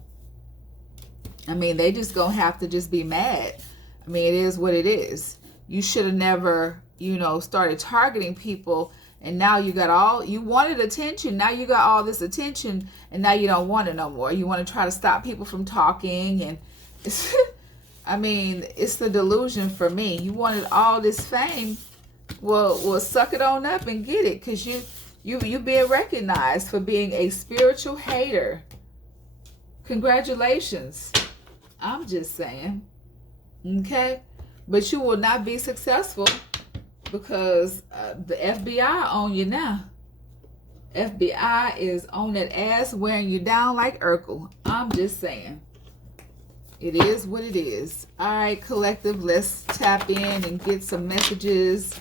I mean, they just gonna have to just be mad. I mean, it is what it is. You should have never, you know, started targeting people, and now you got all, you wanted attention, now you got all this attention, and now you don't want it no more. You want to try to stop people from talking, and it's, I mean, it's the delusion for me. You wanted all this fame, well suck it on up and get it, because you being recognized for being a spiritual hater. Congratulations. I'm just saying. Okay? But you will not be successful because the FBI own you now. FBI is on that ass, wearing you down like Urkel. I'm just saying. It is what it is. All right, collective, let's tap in and get some messages.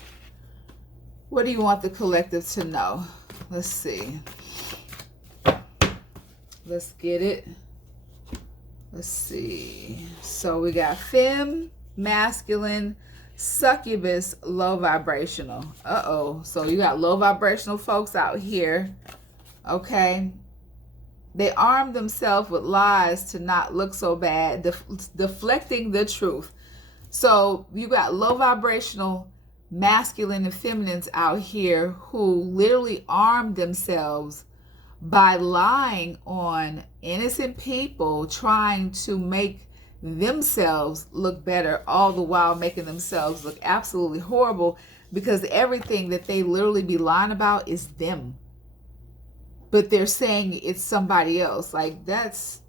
What do you want the collective to know? Let's see. Let's get it. Let's see. So we got femme, masculine, succubus, low vibrational. Uh-oh. So you got low vibrational folks out here. Okay. They arm themselves with lies to not look so bad, deflecting the truth. So you got low vibrational masculine and feminines out here who literally arm themselves by lying on innocent people, trying to make themselves look better, all the while making themselves look absolutely horrible, because everything that they literally be lying about is them. But they're saying it's somebody else. Like, that's,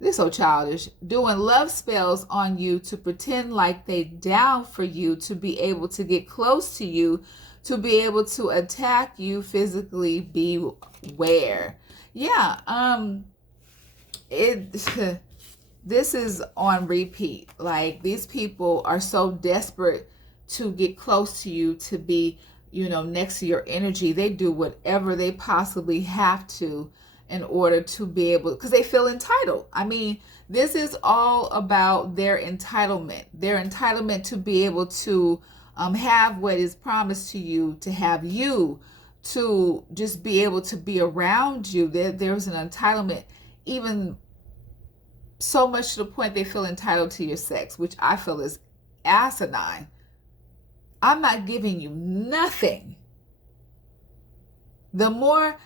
they're so childish. Doing love spells on you to pretend like they down for you, to be able to get close to you, to be able to attack you physically. Beware. Yeah, this is on repeat. Like, these people are so desperate to get close to you, to be, next to your energy. They do whatever they possibly have to in order to be able, because they feel entitled. I mean, this is all about their entitlement to be able to have what is promised to you, to have you, to just be able to be around you. There's an entitlement, even so much to the point they feel entitled to your sex, which I feel is asinine. I'm not giving you nothing. The more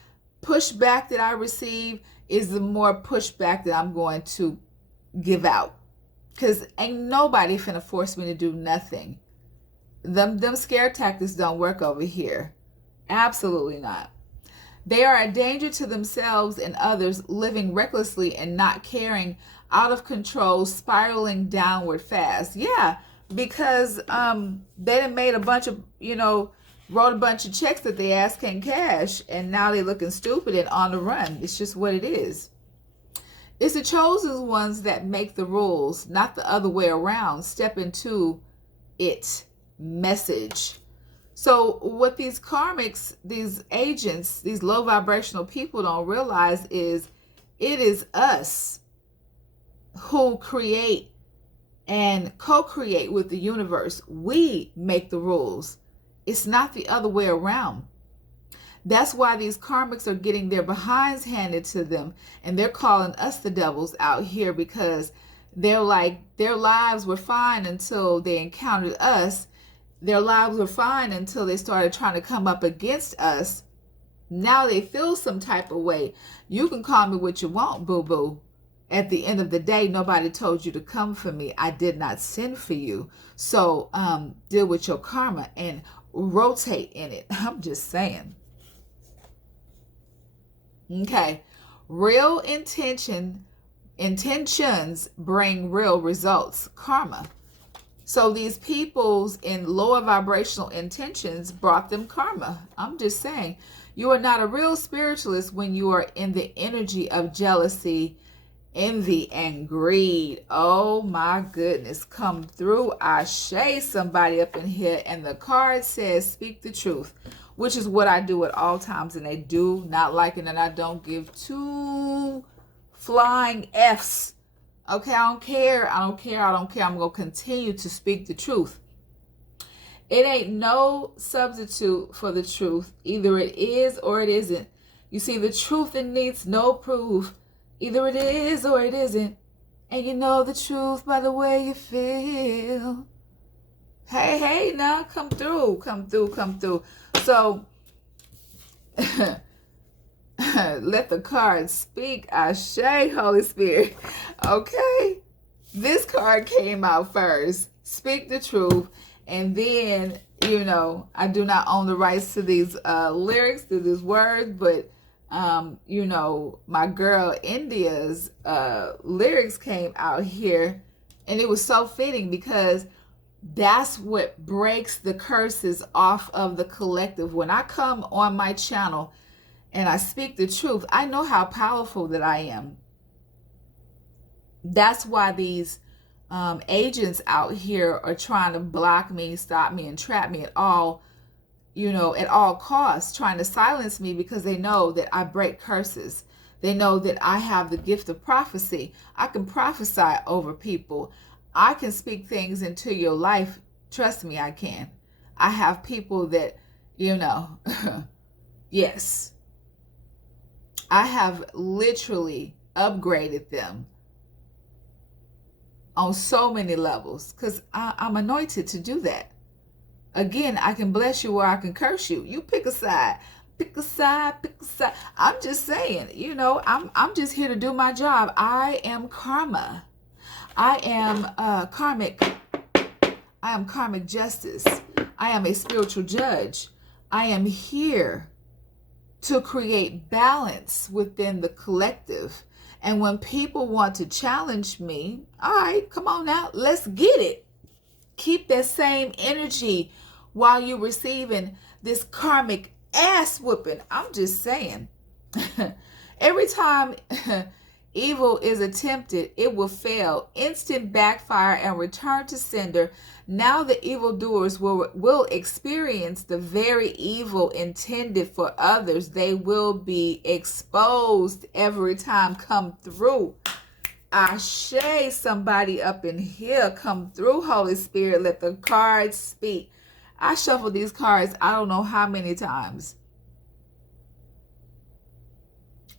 pushback that I receive is the more pushback that I'm going to give out. Because ain't nobody finna force me to do nothing. Them scare tactics don't work over here. Absolutely not. They are a danger to themselves and others, living recklessly and not caring, out of control, spiraling downward fast. Yeah, because they done made a bunch of, wrote a bunch of checks that they ass can't cash, and now they're looking stupid and on the run. It's just what it is. It's the chosen ones that make the rules, not the other way around. Step into it. Message. So what these karmics, these agents, these low vibrational people don't realize is it is us who create and co-create with the universe. We make the rules. It's not the other way around. That's why these karmics are getting their behinds handed to them, and they're calling us the devils out here, because they're like, their lives were fine until they encountered us. Their lives were fine until they started trying to come up against us. Now they feel some type of way. You can call me what you want, boo-boo. At the end of the day, nobody told you to come for me. I did not send for you. So deal with your karma and rotate in it. I'm just saying. Okay. Real intentions bring real results. Karma. So these people's in lower vibrational intentions brought them karma. I'm just saying, you are not a real spiritualist when you are in the energy of jealousy, envy, and greed. Oh my goodness, come through. I shade somebody up in here, and the card says speak the truth, which is what I do at all times, and they do not like it, and I don't give two flying F's. Okay, I don't care. I'm going to continue to speak the truth. It ain't no substitute for the truth. Either it is or it isn't. You see, the truth, it needs no proof. Either it is or it isn't. And you know the truth by the way you feel. Hey, now come through. So, let the cards speak. Ashe, Holy Spirit. Okay. This card came out first. Speak the truth. And then, I do not own the rights to these lyrics, to these words, but, my girl India's lyrics came out here, and it was so fitting, because that's what breaks the curses off of the collective. When I come on my channel and I speak the truth, I know how powerful that I am. That's why these agents out here are trying to block me, stop me, and trap me at all at all costs trying to silence me because they know that I break curses. They know that I have the gift of prophecy. I can prophesy over people. I can speak things into your life. Trust me, I can. I have people that, yes, I have literally upgraded them on so many levels because I'm anointed to do that. Again, I can bless you or I can curse you. You pick a side. Pick a side, pick a side. I'm just saying, I'm just here to do my job. I am karma. I am karmic. I am karmic justice. I am a spiritual judge. I am here to create balance within the collective. And when people want to challenge me, all right, come on now, let's get it. Keep that same energy while you're receiving this karmic ass whooping. I'm just saying. Every time evil is attempted, it will fail. Instant backfire and return to sender. Now the evildoers will experience the very evil intended for others. They will be exposed every time come through. Ashe, somebody up in here, come through, Holy Spirit. Let the cards speak. I shuffled these cards I don't know how many times.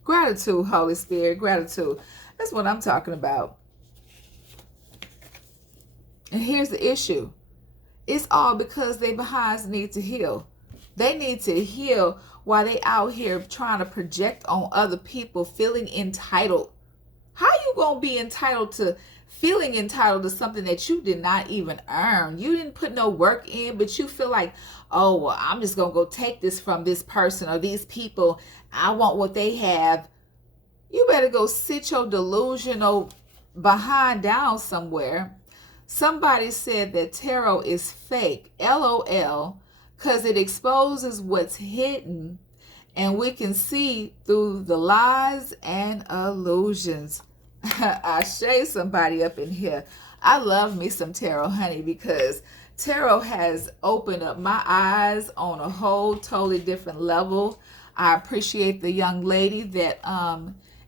Gratitude, Holy Spirit, gratitude. That's what I'm talking about. And here's the issue. It's all because their behinds need to heal. They need to heal while they out here trying to project on other people, feeling entitled. How you gonna be entitled to feeling entitled to something that you did not even earn? You didn't put no work in, but you feel like, oh, well, I'm just gonna go take this from this person or these people. I want what they have. You better go sit your delusional behind down somewhere. Somebody said that tarot is fake, LOL, because it exposes what's hidden and we can see through the lies and illusions. I shade somebody up in here. I love me some tarot, honey, because tarot has opened up my eyes on a whole totally different level. I appreciate the young lady that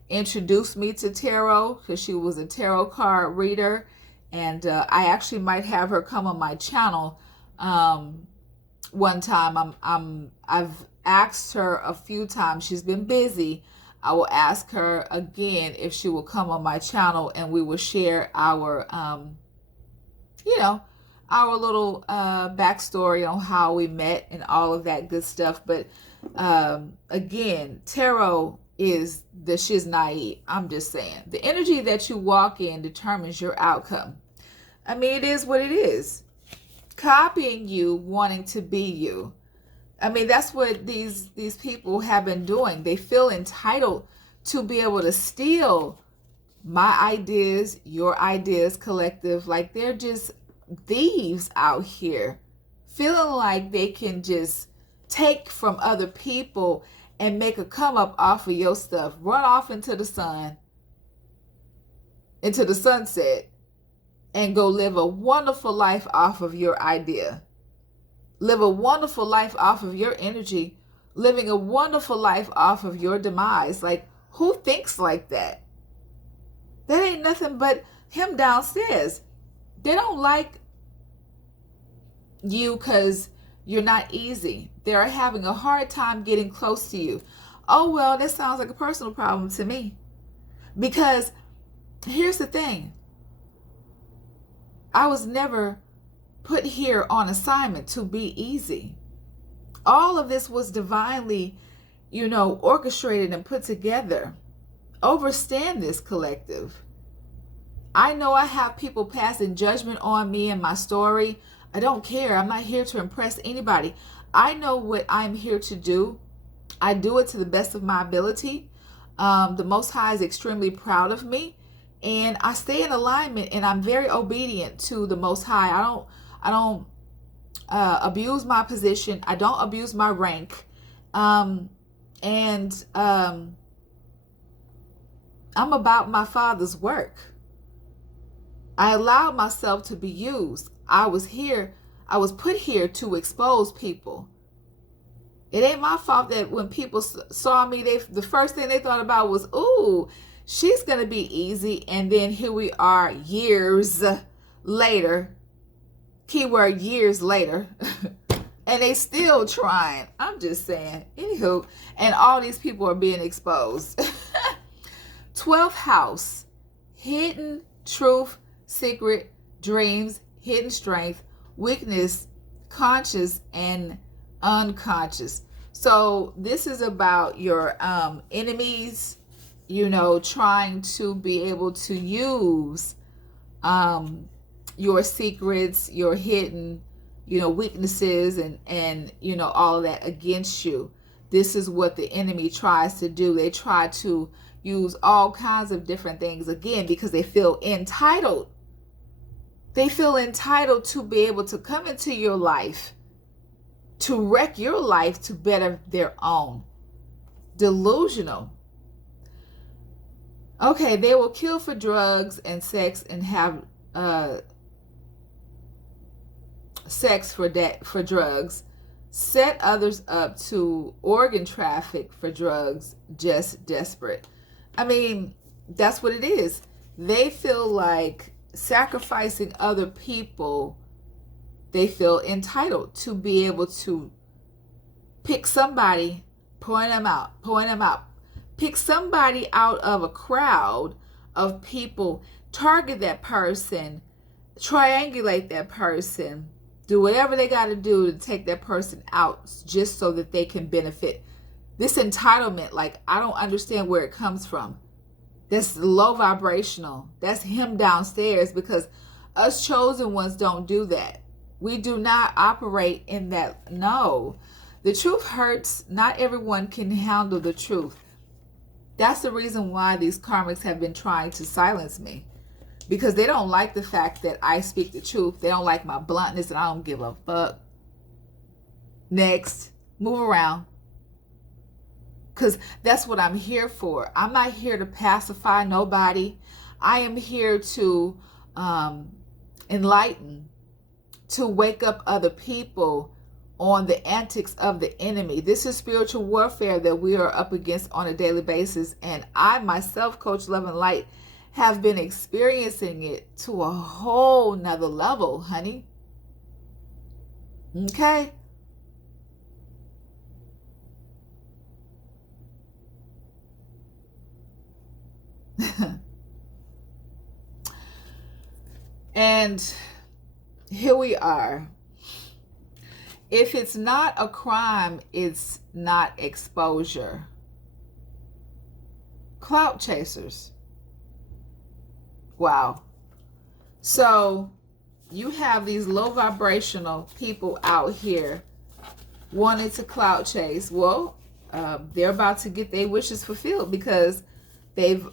introduced me to tarot because she was a tarot card reader. And I actually might have her come on my channel one time. I've asked her a few times. She's been busy. I will ask her again if she will come on my channel and we will share our, our little backstory on how we met and all of that good stuff. But again, tarot is the shiznai. I'm just saying. The energy that you walk in determines your outcome. I mean, it is what it is. Copying you, wanting to be you. I mean, that's what these people have been doing. They feel entitled to be able to steal my ideas, your ideas, collective. Like they're just thieves out here, feeling like they can just take from other people and make a come up off of your stuff, run off into the sun, into the sunset, and go live a wonderful life off of your idea. Live a wonderful life off of your energy, living a wonderful life off of your demise. Like, who thinks like that? That ain't nothing but him downstairs. They don't like you because you're not easy. They're having a hard time getting close to you. Oh, well, that sounds like a personal problem to me. Because here's the thing. I was never put here on assignment to be easy. All of this was divinely, orchestrated and put together. Overstand this, collective. I know I have people passing judgment on me and my story. I don't care. I'm not here to impress anybody. I know what I'm here to do. I do it to the best of my ability. The Most High is extremely proud of me. And I stay in alignment and I'm very obedient to the Most High. I don't abuse my position. I don't abuse my rank. I'm about my Father's work. I allowed myself to be used. I was put here to expose people. It ain't my fault that when people saw me, the first thing they thought about was, ooh, she's going to be easy. And then here we are years later, keyword years later, and they still trying. I'm just saying. Anywho, and all these people are being exposed. 12th house, hidden truth, secret, dreams, hidden strength, weakness, conscious, and unconscious. So this is about your enemies, trying to be able to use your secrets, your hidden, weaknesses, and all of that against you. This is what the enemy tries to do. They try to use all kinds of different things, again, because they feel entitled. They feel entitled to be able to come into your life, to wreck your life to better their own. Delusional. Okay, they will kill for drugs and sex and have sex for drugs, set others up to organ traffic for drugs, just desperate. I mean, that's what it is. They feel like sacrificing other people. They feel entitled to be able to pick somebody, point them out. Pick somebody out of a crowd of people, target that person, triangulate that person, do whatever they got to do to take that person out just so that they can benefit. This entitlement, like, I don't understand where it comes from. That's low vibrational. That's him downstairs, because us chosen ones don't do that. We do not operate in that. No. The truth hurts. Not everyone can handle the truth. That's the reason why these karmics have been trying to silence me. Because they don't like the fact that I speak the truth. They don't like my bluntness, and I don't give a fuck. Next. Move around. Because that's what I'm here for. I'm not here to pacify nobody. I am here to enlighten, to wake up other people on the antics of the enemy. This is spiritual warfare that we are up against on a daily basis. And I myself, Coach Love and Light, have been experiencing it to a whole nother level, honey. Okay? And here we are. If it's not a crime, it's not exposure. Clout chasers. Wow. So you have these low vibrational people out here wanting to clout chase. Well, they're about to get their wishes fulfilled, because they've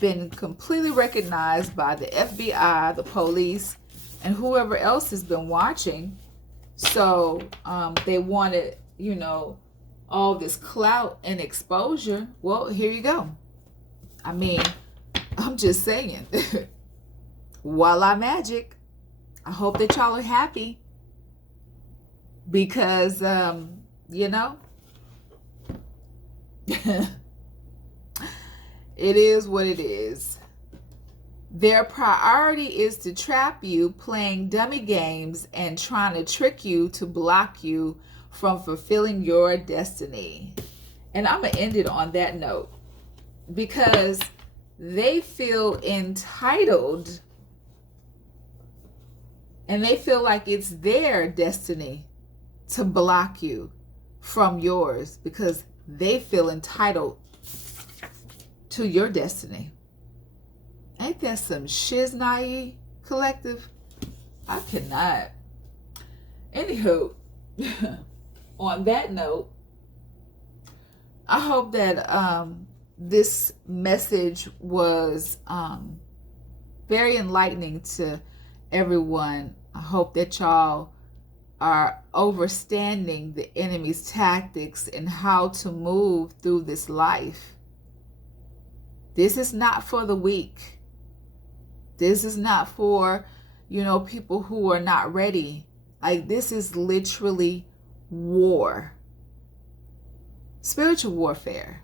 been completely recognized by the FBI, the police, and whoever else has been watching. So they wanted, all this clout and exposure. Well, here you go. I mean, I'm just saying. Voila magic. I hope that y'all are happy. Because, it is what it is. Their priority is to trap you, playing dummy games and trying to trick you to block you from fulfilling your destiny. And I'm going to end it on that note, because they feel entitled and they feel like it's their destiny to block you from yours, because they feel entitled to your destiny. Ain't that some shiznai collective? I cannot. Anywho, on that note, I hope that this message was very enlightening to everyone. I hope that y'all are understanding the enemy's tactics and how to move through this life. This is not for the weak. This is not for, people who are not ready. Like, this is literally war. spiritual warfare.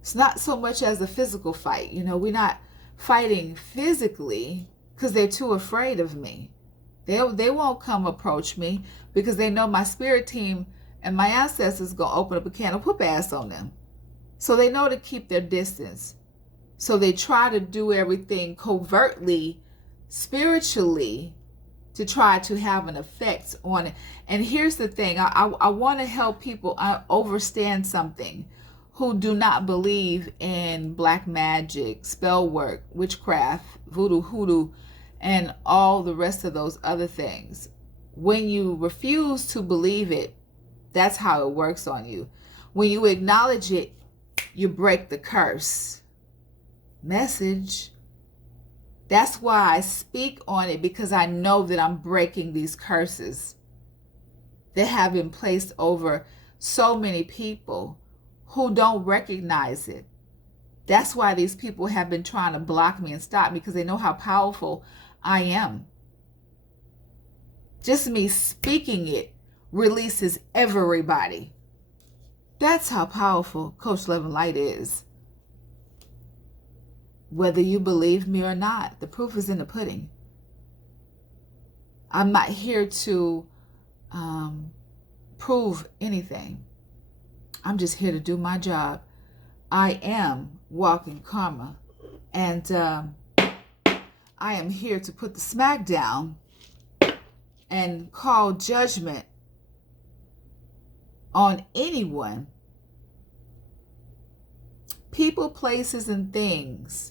It's not so much as a physical fight. You know, we're not fighting physically because they're too afraid of me. They won't come approach me because they know my spirit team and my ancestors going to open up a can of whoop ass on them. So they know to keep their distance. So they try to do everything covertly, spiritually, to try to have an effect on it. And here's the thing. I want to help people understand something who do not believe in black magic, spell work, witchcraft, voodoo, hoodoo, and all the rest of those other things. When you refuse to believe it, that's how it works on you. When you acknowledge it, you break the curse. Message. That's why I speak on it, because I know that I'm breaking these curses that have been placed over so many people who don't recognize it. That's why these people have been trying to block me and stop me, because they know how powerful I am. Just me speaking it releases everybody. That's how powerful Coach Love and Light is. Whether you believe me or not, the proof is in the pudding. I'm not here to prove anything. I'm just here to do my job. I am walking karma, and I am here to put the smack down and call judgment on anyone, people, places, and things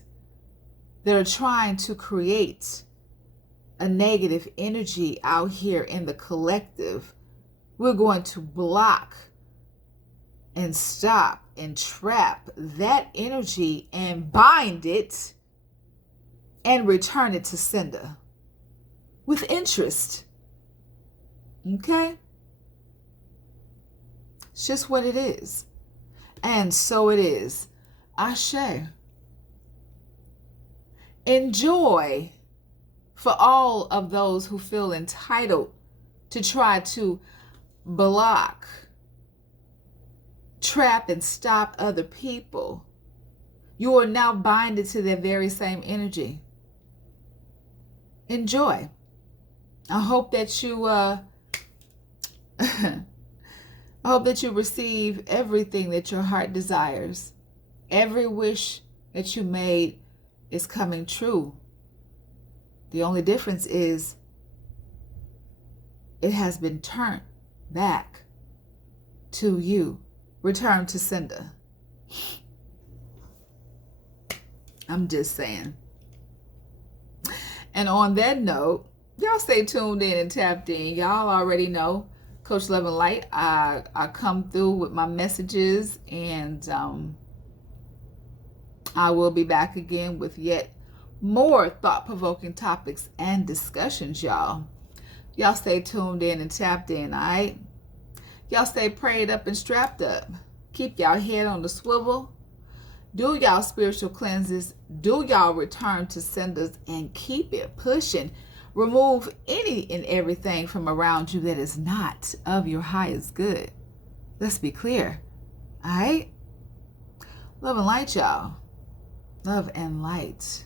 that are trying to create a negative energy out here in the collective. We're going to block and stop and trap that energy and bind it and return it to sender with interest. Okay? It's just what it is. And so it is. Ashe. Enjoy for all of those who feel entitled to try to block, trap, and stop other people. You are now binded to their very same energy. Enjoy. I hope that you I hope that you receive everything that your heart desires. Every wish that you made is coming true. The only difference is it has been turned back to you. Return to sender. I'm just saying. And on that note, y'all stay tuned in and tapped in. Y'all already know Coach Love and Light. I come through with my messages, and I will be back again with yet more thought-provoking topics and discussions, y'all. Y'all stay tuned in and tapped in, all right? Y'all stay prayed up and strapped up. Keep y'all head on the swivel. Do y'all spiritual cleanses. Do y'all return to senders, and keep it pushing. Remove any and everything from around you that is not of your highest good. Let's be clear. All right? Love and light, y'all. Love and light.